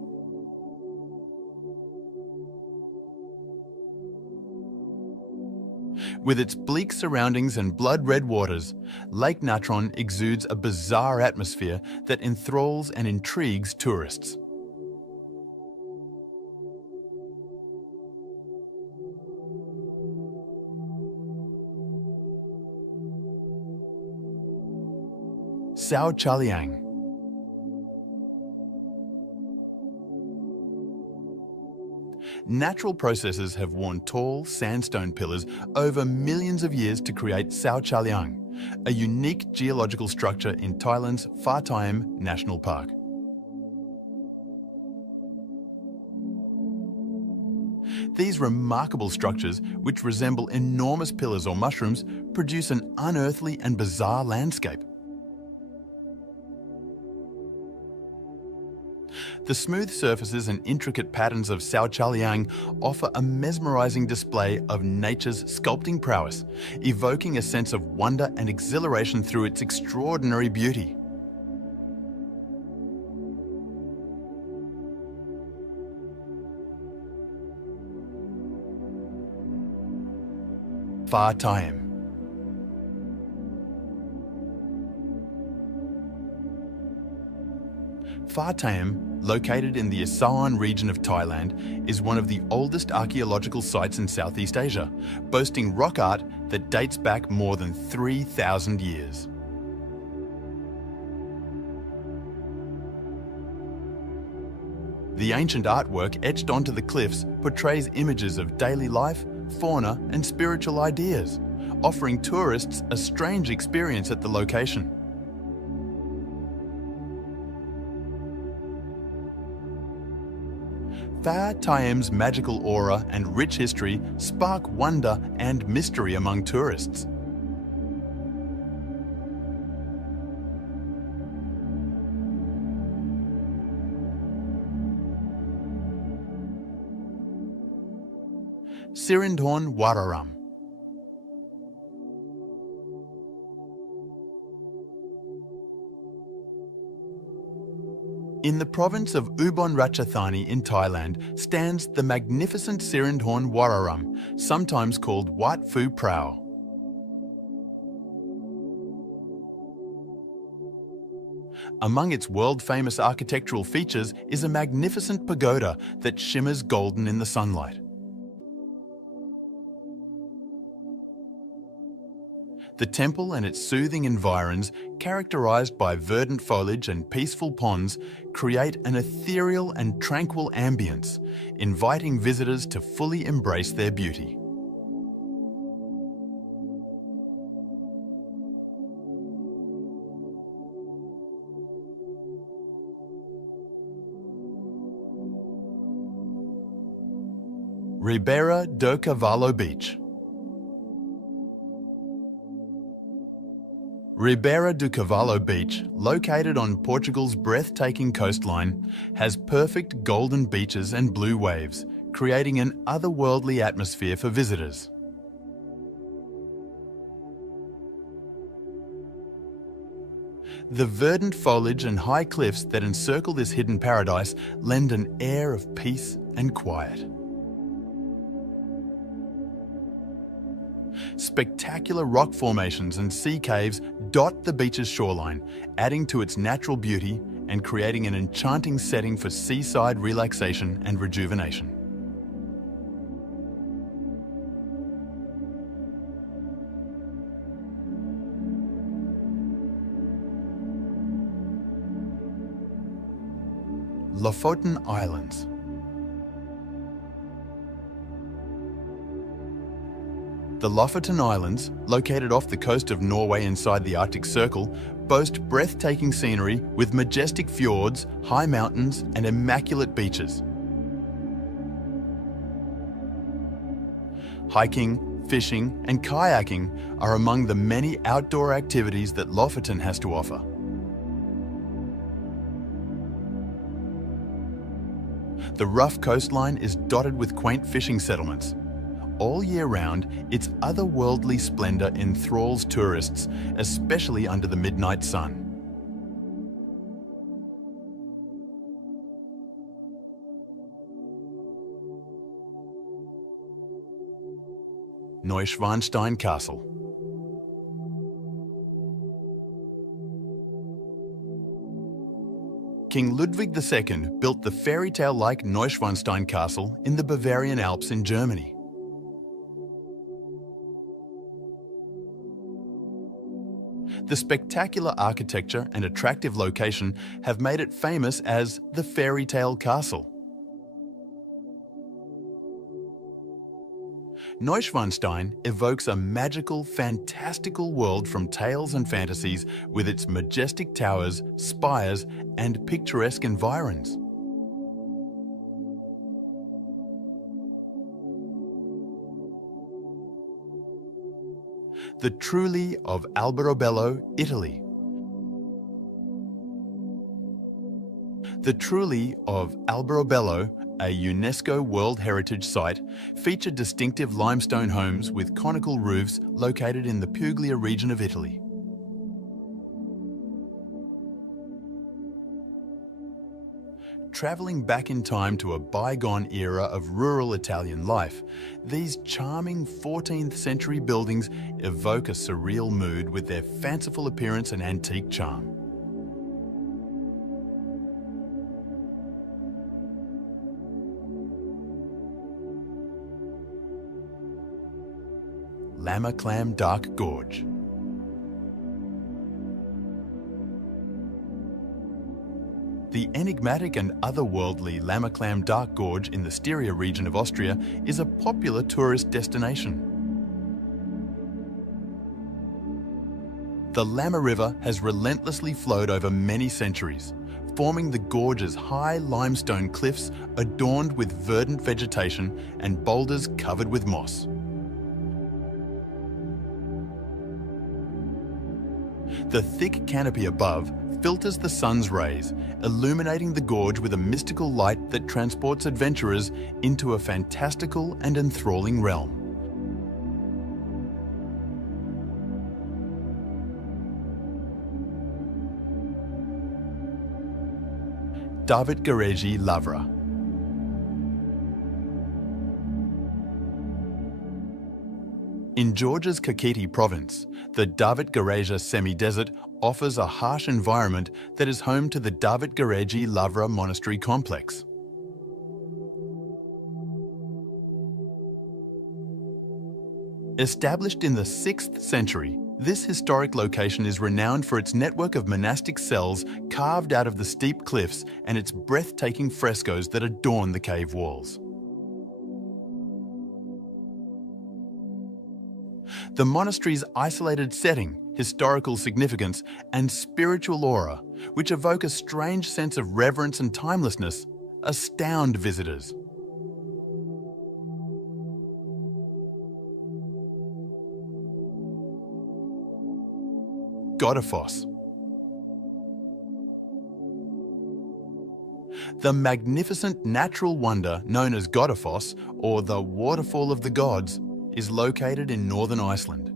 With its bleak surroundings and blood-red waters, Lake Natron exudes a bizarre atmosphere that enthralls and intrigues tourists. Sao Chaliang. Natural processes have worn tall sandstone pillars over millions of years to create Sao Chaliang, a unique geological structure in Thailand's Pha Thai National Park. These remarkable structures, which resemble enormous pillars or mushrooms, produce an unearthly and bizarre landscape. The smooth surfaces and intricate patterns of Sao Chaliang offer a mesmerizing display of nature's sculpting prowess, evoking a sense of wonder and exhilaration through its extraordinary beauty. Pha Thai. Pha Thai, located in the Assam region of Thailand, is one of the oldest archaeological sites in Southeast Asia, boasting rock art that dates back more than 3,000 years. The ancient artwork etched onto the cliffs portrays images of daily life, fauna, and spiritual ideas, offering tourists a strange experience at the location. Pha Thai's magical aura and rich history spark wonder and mystery among tourists. Sirindhorn Wararam. In the province of Ubon Ratchathani in Thailand stands the magnificent Sirindhorn Wararam, sometimes called Wat Phu Prao. Among its world-famous architectural features is a magnificent pagoda that shimmers golden in the sunlight. The temple and its soothing environs, characterized by verdant foliage and peaceful ponds, create an ethereal and tranquil ambience, inviting visitors to fully embrace their beauty. Ribeira do Cavalo Beach. Ribeira do Cavalo Beach, located on Portugal's breathtaking coastline, has perfect golden beaches and blue waves, creating an otherworldly atmosphere for visitors. The verdant foliage and high cliffs that encircle this hidden paradise lend an air of peace and quiet. Spectacular rock formations and sea caves dot the beach's shoreline, adding to its natural beauty and creating an enchanting setting for seaside relaxation and rejuvenation. Lofoten Islands. The Lofoten Islands, located off the coast of Norway inside the Arctic Circle, boast breathtaking scenery with majestic fjords, high mountains, and immaculate beaches. Hiking, fishing, and kayaking are among the many outdoor activities that Lofoten has to offer. The rough coastline is dotted with quaint fishing settlements. All year round, its otherworldly splendor enthralls tourists, especially under the midnight sun. Neuschwanstein Castle. King Ludwig II built the fairy tale-like Neuschwanstein Castle in the Bavarian Alps in Germany. The spectacular architecture and attractive location have made it famous as the fairy tale castle. Neuschwanstein evokes a magical, fantastical world from tales and fantasies with its majestic towers, spires, and picturesque environs. The Trulli of Alberobello, Italy. The Trulli of Alberobello, a UNESCO World Heritage Site, feature distinctive limestone homes with conical roofs located in the Puglia region of Italy. Travelling back in time to a bygone era of rural Italian life, these charming 14th century buildings evoke a surreal mood with their fanciful appearance and antique charm. Lamaclam Dark Gorge. The enigmatic and otherworldly Lamaclam Dark Gorge in the Styria region of Austria is a popular tourist destination. The Lama River has relentlessly flowed over many centuries, forming the gorge's high limestone cliffs adorned with verdant vegetation and boulders covered with moss. The thick canopy above filters the sun's rays, illuminating the gorge with a mystical light that transports adventurers into a fantastical and enthralling realm. David Garegi Lavra. In Georgia's Kakheti province, the David Gareja semi-desert offers a harsh environment that is home to the David Garegi Lavra monastery complex. Established in the 6th century, this historic location is renowned for its network of monastic cells carved out of the steep cliffs and its breathtaking frescoes that adorn the cave walls. The monastery's isolated setting, historical significance, and spiritual aura, which evoke a strange sense of reverence and timelessness, astound visitors. Godafoss. The magnificent natural wonder known as Godafoss, or the Waterfall of the Gods, is located in northern Iceland.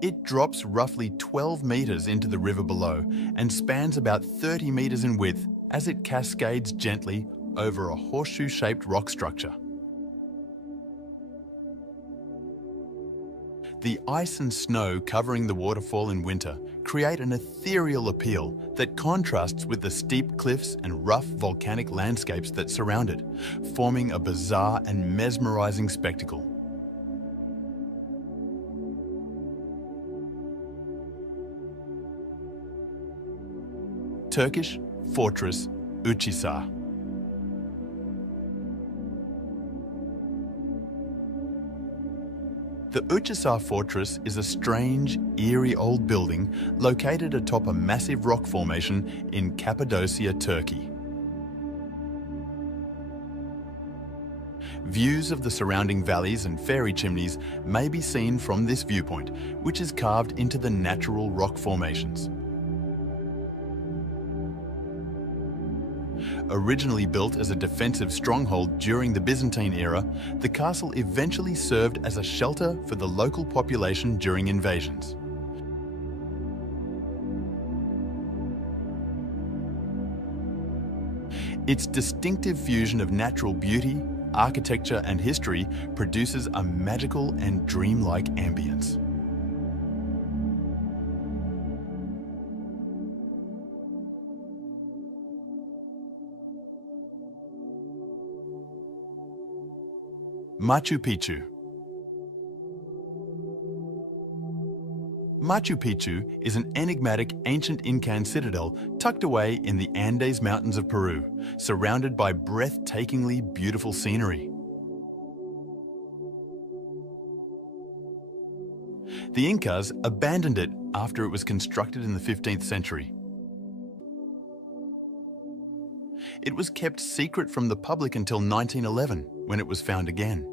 It drops roughly 12 meters into the river below and spans about 30 meters in width as it cascades gently over a horseshoe-shaped rock structure. The ice and snow covering the waterfall in winter create an ethereal appeal that contrasts with the steep cliffs and rough volcanic landscapes that surround it, forming a bizarre and mesmerizing spectacle. Turkish fortress Uçhisar. The Uçhisar fortress is a strange, eerie old building located atop a massive rock formation in Cappadocia, Turkey. Views of the surrounding valleys and fairy chimneys may be seen from this viewpoint, which is carved into the natural rock formations. originally built as a defensive stronghold during the Byzantine era, the castle eventually served as a shelter for the local population during invasions. Its distinctive fusion of natural beauty, architecture, and history produces a magical and dreamlike ambience. Machu Picchu. Machu Picchu is an enigmatic ancient Incan citadel tucked away in the Andes Mountains of Peru, surrounded by breathtakingly beautiful scenery. The Incas abandoned it after it was constructed in the 15th century. It was kept secret from the public until 1911, when it was found again.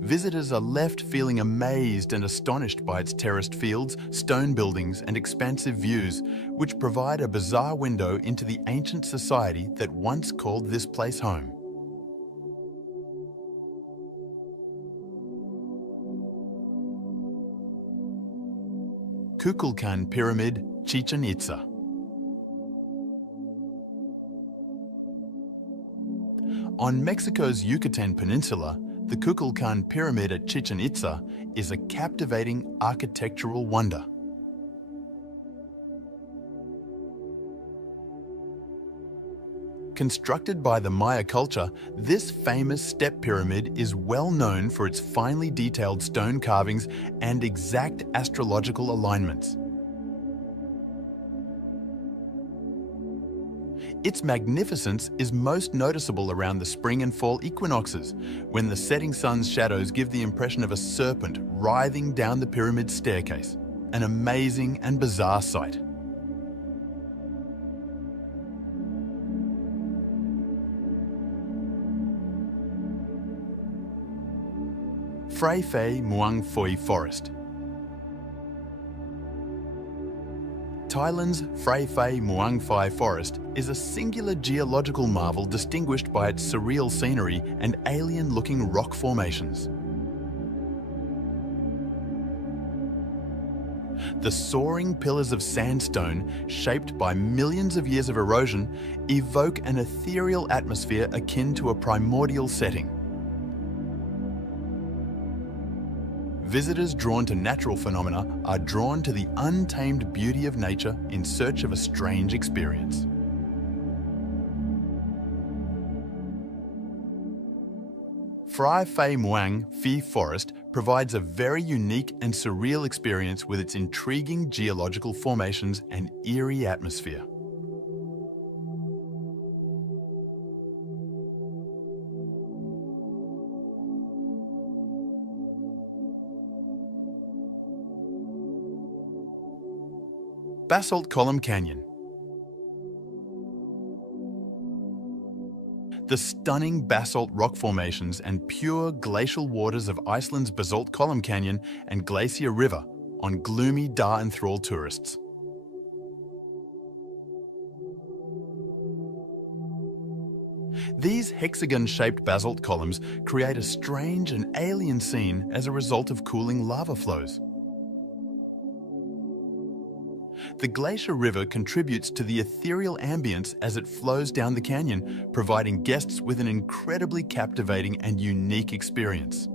Visitors are left feeling amazed and astonished by its terraced fields, stone buildings, and expansive views, which provide a bizarre window into the ancient society that once called this place home. Kukulkan Pyramid, Chichen Itza. On Mexico's Yucatan Peninsula, the Kukulkan Pyramid at Chichen Itza is a captivating architectural wonder. Constructed by the Maya culture, this famous step pyramid is well known for its finely detailed stone carvings and exact astrological alignments. Its magnificence is most noticeable around the spring and fall equinoxes, when the setting sun's shadows give the impression of a serpent writhing down the pyramid's staircase, an amazing and bizarre sight. Phray Phay Muang Phoi Forest. Thailand's Phray Phay Muang Phai Forest is a singular geological marvel distinguished by its surreal scenery and alien-looking rock formations. The soaring pillars of sandstone, shaped by millions of years of erosion, evoke an ethereal atmosphere akin to a primordial setting. Visitors drawn to natural phenomena are drawn to the untamed beauty of nature in search of a strange experience. Phray Phay Muang Phi Forest provides a very unique and surreal experience with its intriguing geological formations and eerie atmosphere. Basalt Column Canyon. The stunning basalt rock formations and pure glacial waters of Iceland's Basalt Column Canyon and Glacier River on gloomy Dar enthralled tourists. These hexagon-shaped basalt columns create a strange and alien scene as a result of cooling lava flows. The Glacier River contributes to the ethereal ambience as it flows down the canyon, providing guests with an incredibly captivating and unique experience.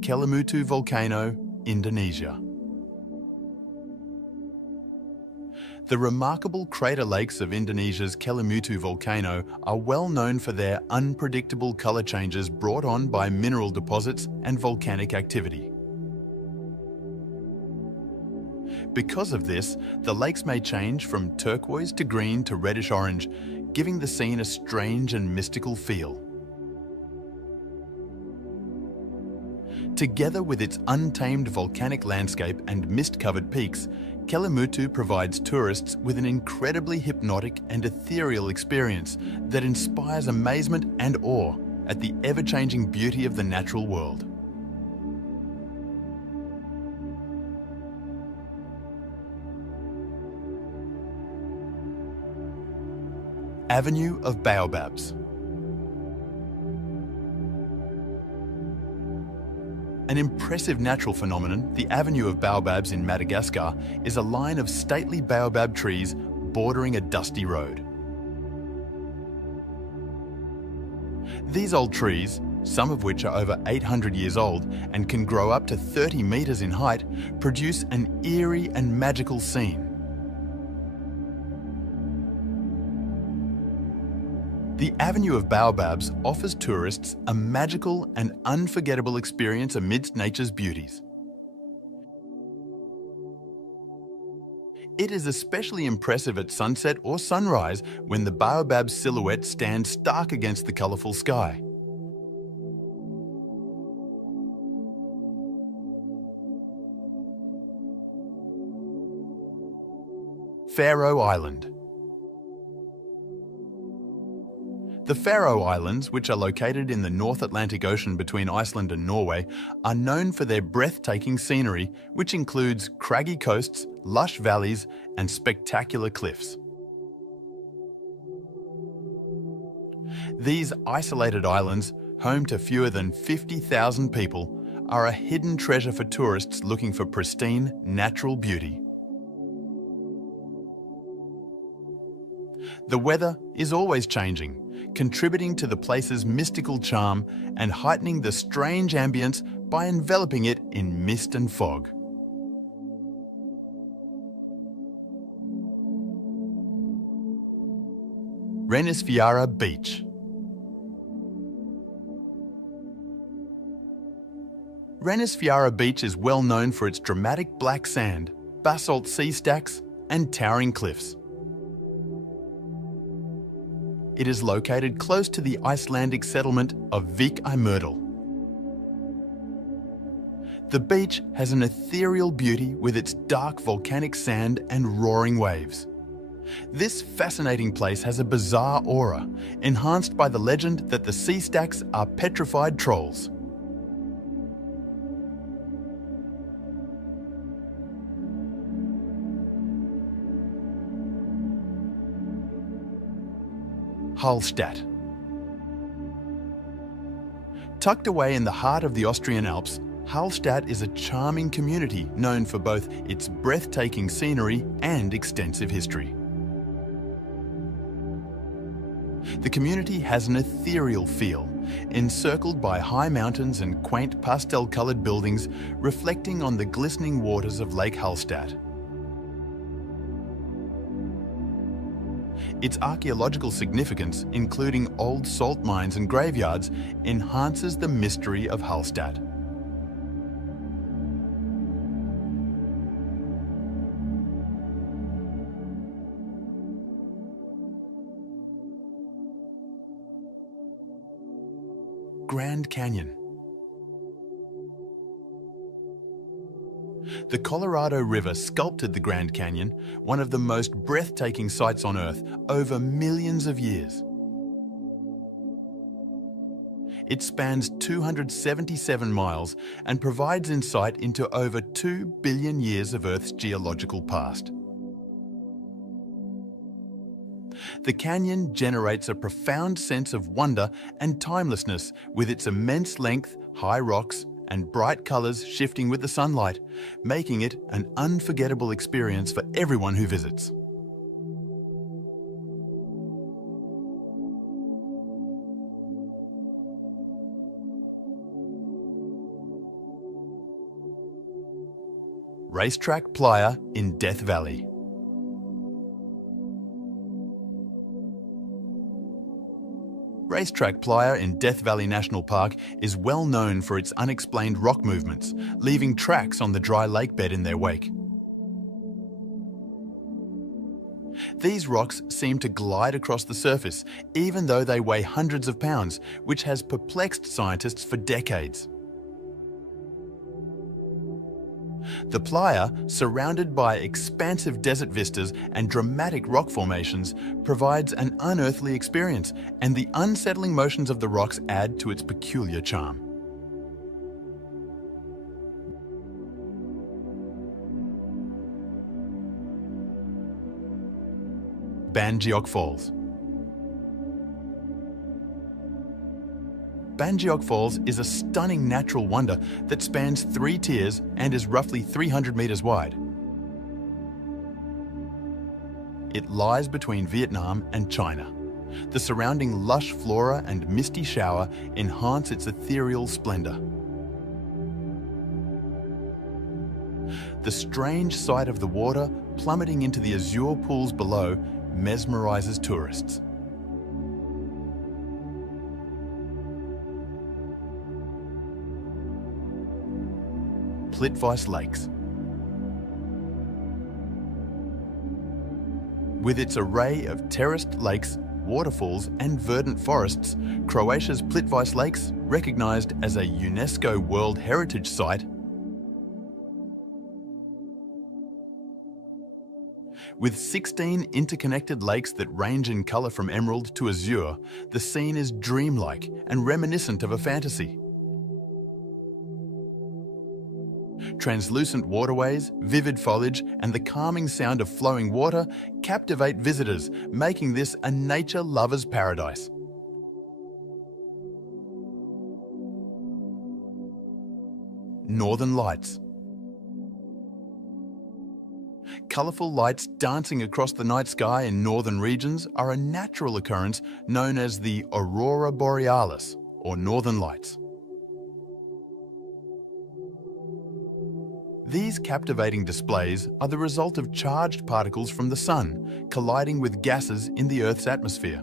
Kelimutu Volcano, Indonesia. The remarkable crater lakes of Indonesia's Kelimutu volcano are well known for their unpredictable color changes brought on by mineral deposits and volcanic activity. Because of this, the lakes may change from turquoise to green to reddish-orange, giving the scene a strange and mystical feel. Together with its untamed volcanic landscape and mist-covered peaks, Kelimutu provides tourists with an incredibly hypnotic and ethereal experience that inspires amazement and awe, at the ever-changing beauty of the natural world. Avenue of Baobabs. An impressive natural phenomenon, the Avenue of Baobabs in Madagascar is a line of stately baobab trees bordering a dusty road. These old trees, some of which are over 800 years old and can grow up to 30 meters in height, produce an eerie and magical scene. The Avenue of Baobabs offers tourists a magical and unforgettable experience amidst nature's beauties. It is especially impressive at sunset or sunrise when the baobab silhouette stands stark against the colourful sky. Faroe Island. The Faroe Islands, which are located in the North Atlantic Ocean between Iceland and Norway, are known for their breathtaking scenery, which includes craggy coasts, lush valleys, and spectacular cliffs. These isolated islands, home to fewer than 50,000 people, are a hidden treasure for tourists looking for pristine, natural beauty. The weather is always changing, contributing to the place's mystical charm and heightening the strange ambience by enveloping it in mist and fog. Renisfiara Beach. Renisfiara Beach is well known for its dramatic black sand, basalt sea stacks, and towering cliffs. It is located close to the Icelandic settlement of Vik-i-Mýrdal. The beach has an ethereal beauty with its dark volcanic sand and roaring waves. This fascinating place has a bizarre aura, enhanced by the legend that the sea stacks are petrified trolls. Hallstatt. Tucked away in the heart of the Austrian Alps, Hallstatt is a charming community known for both its breathtaking scenery and extensive history. The community has an ethereal feel, encircled by high mountains and quaint pastel-coloured buildings reflecting on the glistening waters of Lake Hallstatt. Its archaeological significance, including old salt mines and graveyards, enhances the mystery of Hallstatt. Grand Canyon. The Colorado River sculpted the Grand Canyon, one of the most breathtaking sights on Earth, over millions of years. It spans 277 miles and provides insight into over 2 billion years of Earth's geological past. The canyon generates a profound sense of wonder and timelessness with its immense length, high rocks, and bright colours shifting with the sunlight, making it an unforgettable experience for everyone who visits. Racetrack Playa in Death Valley. Racetrack Playa in Death Valley National Park is well known for its unexplained rock movements, leaving tracks on the dry lake bed in their wake. These rocks seem to glide across the surface, even though they weigh hundreds of pounds, which has perplexed scientists for decades. The playa, surrounded by expansive desert vistas and dramatic rock formations, provides an unearthly experience, and the unsettling motions of the rocks add to its peculiar charm. Bangeok Falls. Bangeok Falls is a stunning natural wonder that spans 3 tiers and is roughly 300 meters wide. It lies between Vietnam and China. The surrounding lush flora and misty shower enhance its ethereal splendor. The strange sight of the water plummeting into the azure pools below mesmerizes tourists. Plitvice Lakes. With its array of terraced lakes, waterfalls and verdant forests, Croatia's Plitvice Lakes, recognized as a UNESCO World Heritage Site, with 16 interconnected lakes that range in color from emerald to azure, the scene is dreamlike and reminiscent of a fantasy. Translucent waterways, vivid foliage, and the calming sound of flowing water captivate visitors, making this a nature lover's paradise. Northern Lights. Colourful lights dancing across the night sky in northern regions are a natural occurrence known as the Aurora Borealis, or Northern Lights. These captivating displays are the result of charged particles from the sun colliding with gases in the Earth's atmosphere.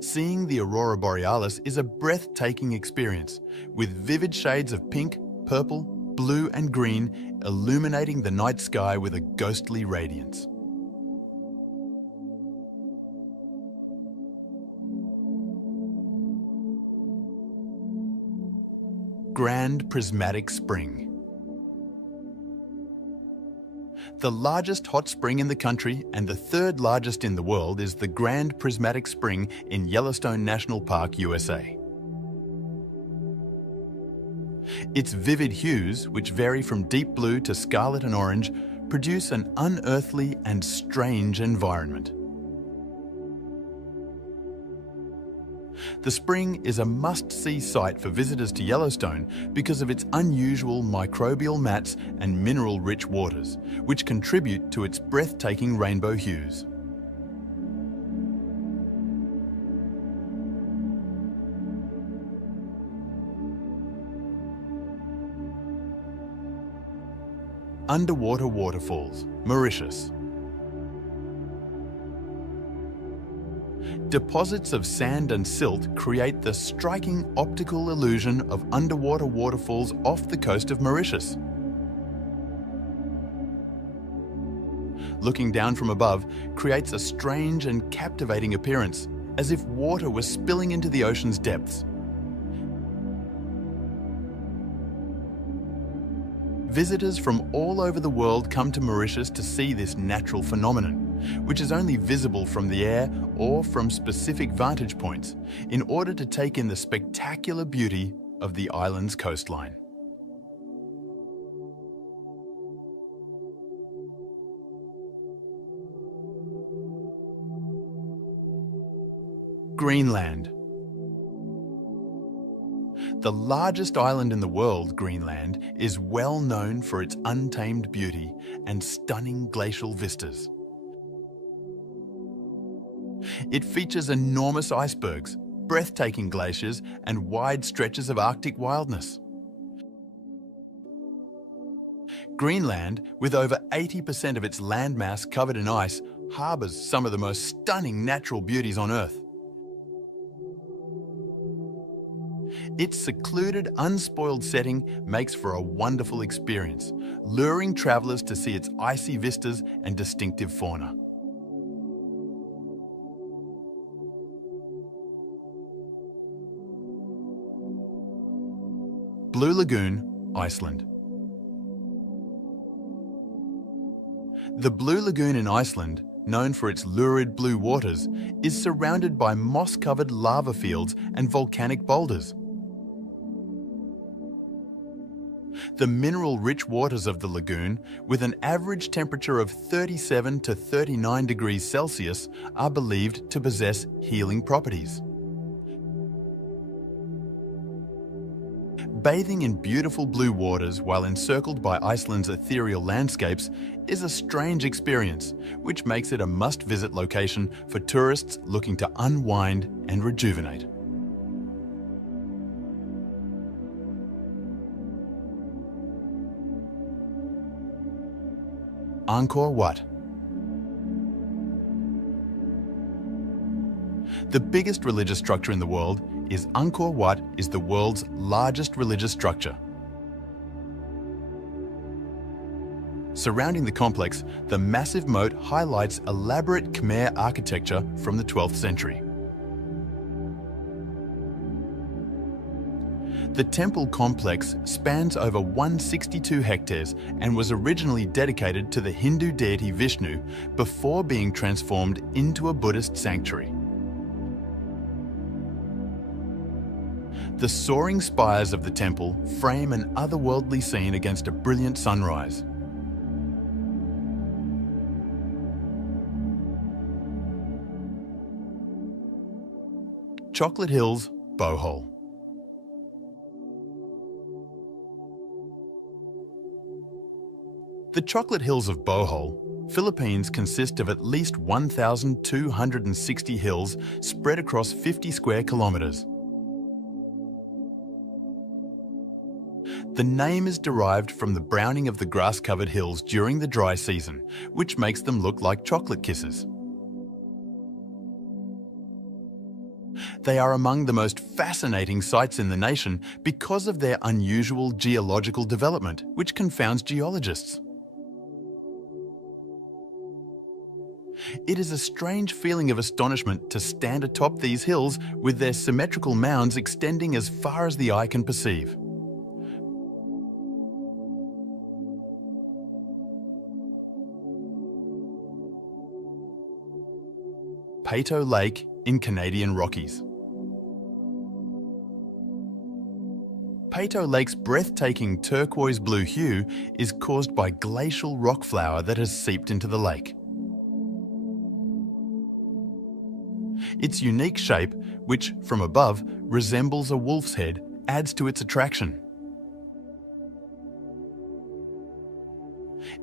Seeing the Aurora Borealis is a breathtaking experience, with vivid shades of pink, purple, blue and green illuminating the night sky with a ghostly radiance. Grand Prismatic Spring. The largest hot spring in the country and the 3rd largest in the world is the Grand Prismatic Spring in Yellowstone National Park, USA. Its vivid hues, which vary from deep blue to scarlet and orange, produce an unearthly and strange environment. The spring is a must-see sight for visitors to Yellowstone because of its unusual microbial mats and mineral-rich waters, which contribute to its breathtaking rainbow hues. Underwater waterfalls, Mauritius. Deposits of sand and silt create the striking optical illusion of underwater waterfalls off the coast of Mauritius. Looking down from above creates a strange and captivating appearance, as if water was spilling into the ocean's depths. Visitors from all over the world come to Mauritius to see this natural phenomenon, which is only visible from the air or from specific vantage points, in order to take in the spectacular beauty of the island's coastline. Greenland. The largest island in the world, Greenland, is well known for its untamed beauty and stunning glacial vistas. It features enormous icebergs, breathtaking glaciers, and wide stretches of Arctic wildness. Greenland, with over 80% of its landmass covered in ice, harbours some of the most stunning natural beauties on Earth. Its secluded, unspoiled setting makes for a wonderful experience, luring travellers to see its icy vistas and distinctive fauna. Blue Lagoon, Iceland. The Blue Lagoon in Iceland, known for its lurid blue waters, is surrounded by moss-covered lava fields and volcanic boulders. The mineral-rich waters of the lagoon, with an average temperature of 37 to 39 degrees Celsius, are believed to possess healing properties. Bathing in beautiful blue waters while encircled by Iceland's ethereal landscapes is a strange experience, which makes it a must-visit location for tourists looking to unwind and rejuvenate. Angkor Wat. The biggest religious structure in the world is Angkor Wat is the world's largest religious structure. Surrounding the complex, the massive moat highlights elaborate Khmer architecture from the 12th century. The temple complex spans over 162 hectares and was originally dedicated to the Hindu deity Vishnu before being transformed into a Buddhist sanctuary. The soaring spires of the temple frame an otherworldly scene against a brilliant sunrise. Chocolate Hills, Bohol. The Chocolate Hills of Bohol, Philippines, consist of at least 1,260 hills spread across 50 square kilometers. The name is derived from the browning of the grass-covered hills during the dry season, which makes them look like chocolate kisses. They are among the most fascinating sites in the nation because of their unusual geological development, which confounds geologists. It is a strange feeling of astonishment to stand atop these hills with their symmetrical mounds extending as far as the eye can perceive. Peyto Lake in Canadian Rockies. Peyto Lake's breathtaking turquoise blue hue is caused by glacial rock flour that has seeped into the lake. Its unique shape, which from above resembles a wolf's head, adds to its attraction.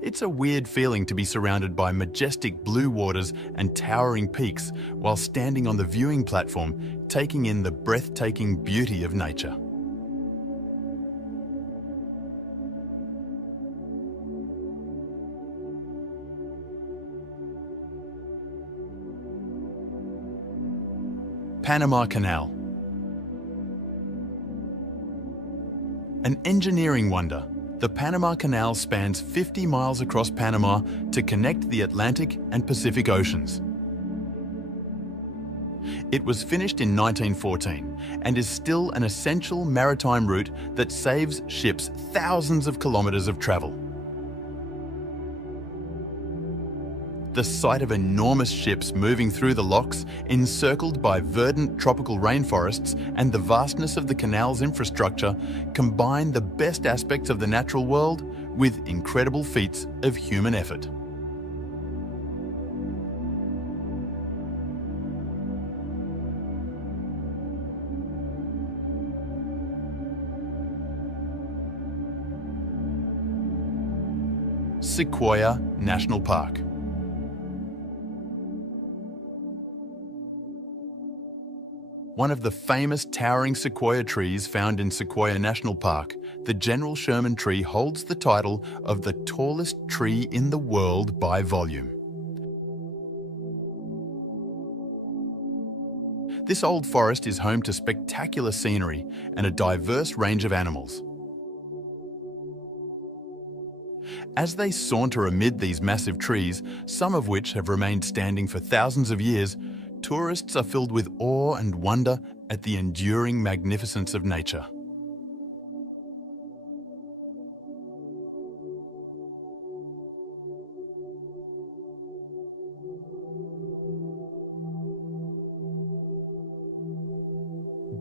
It's a weird feeling to be surrounded by majestic blue waters and towering peaks while standing on the viewing platform, taking in the breathtaking beauty of nature. Panama Canal. An engineering wonder, the Panama Canal spans 50 miles across Panama to connect the Atlantic and Pacific Oceans. It was finished in 1914 and is still an essential maritime route that saves ships thousands of kilometers of travel. The sight of enormous ships moving through the locks, encircled by verdant tropical rainforests, and the vastness of the canal's infrastructure combine the best aspects of the natural world with incredible feats of human effort. Sequoia National Park. One of the famous towering sequoia trees found in Sequoia National Park, the General Sherman tree holds the title of the tallest tree in the world by volume. This old forest is home to spectacular scenery and a diverse range of animals. As they saunter amid these massive trees, some of which have remained standing for thousands of years, tourists are filled with awe and wonder at the enduring magnificence of nature.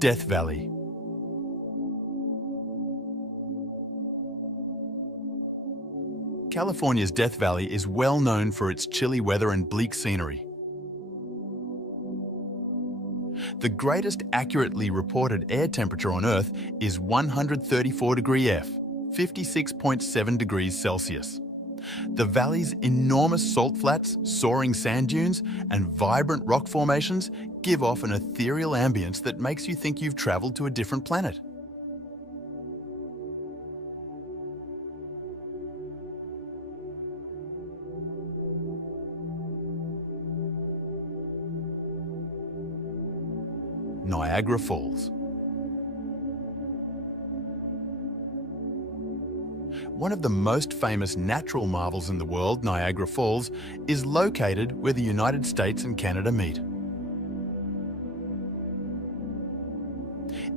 Death Valley. California's Death Valley is well known for its chilly weather and bleak scenery. The greatest accurately reported air temperature on Earth is 134 degrees F, 56.7 degrees Celsius. The valley's enormous salt flats, soaring sand dunes, and vibrant rock formations give off an ethereal ambience that makes you think you've traveled to a different planet. Niagara Falls. One of the most famous natural marvels in the world, Niagara Falls, is located where the United States and Canada meet.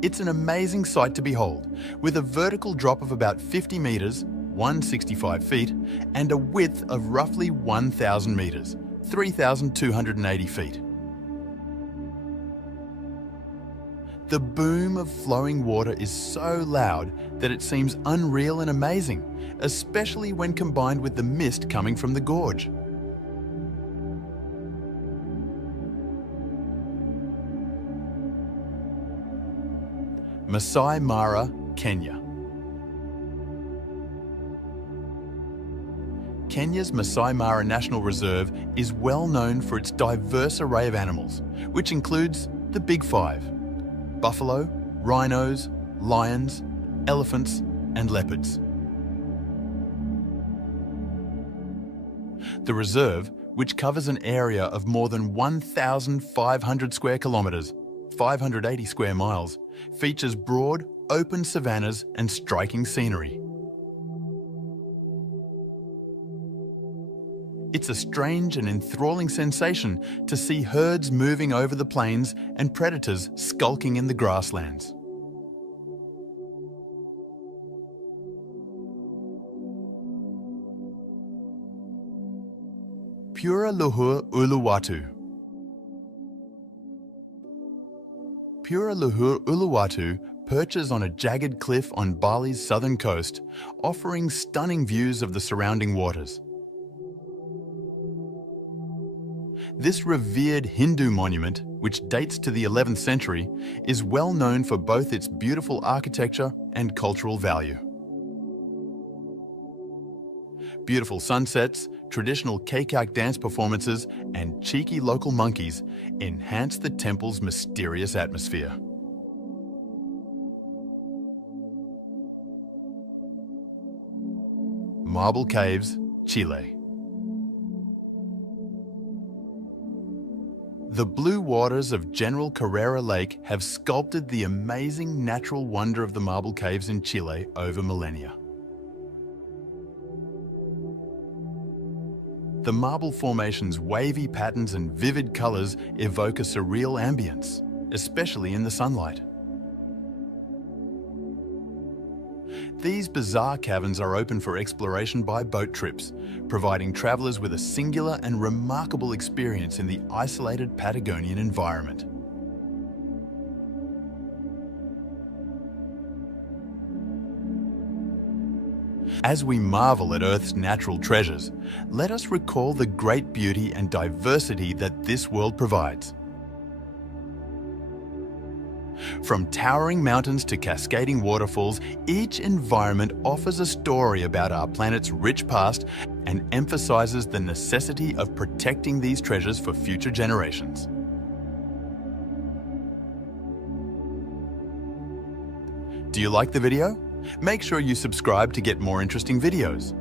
It's an amazing sight to behold, with a vertical drop of about 50 meters, 165 feet, and a width of roughly 1,000 meters, 3,280 feet. The boom of flowing water is so loud that it seems unreal and amazing, especially when combined with the mist coming from the gorge. Masai Mara, Kenya. Kenya's Masai Mara National Reserve is well known for its diverse array of animals, which includes the Big Five: buffalo, rhinos, lions, elephants, and leopards. The reserve, which covers an area of more than 1,500 square kilometres, 580 square miles, features broad, open savannas and striking scenery. It's a strange and enthralling sensation to see herds moving over the plains and predators skulking in the grasslands. Pura Luhur Uluwatu. Pura Luhur Uluwatu perches on a jagged cliff on Bali's southern coast, offering stunning views of the surrounding waters. This revered Hindu monument, which dates to the 11th century, is well known for both its beautiful architecture and cultural value. Beautiful sunsets, traditional Kekak dance performances, and cheeky local monkeys enhance the temple's mysterious atmosphere. Marble Caves, Chile. The blue waters of General Carrera Lake have sculpted the amazing natural wonder of the marble caves in Chile over millennia. The marble formation's wavy patterns and vivid colors evoke a surreal ambience, especially in the sunlight. These bizarre caverns are open for exploration by boat trips, providing travelers with a singular and remarkable experience in the isolated Patagonian environment. As we marvel at Earth's natural treasures, let us recall the great beauty and diversity that this world provides. From towering mountains to cascading waterfalls, each environment offers a story about our planet's rich past and emphasizes the necessity of protecting these treasures for future generations. Do you like the video? Make sure you subscribe to get more interesting videos.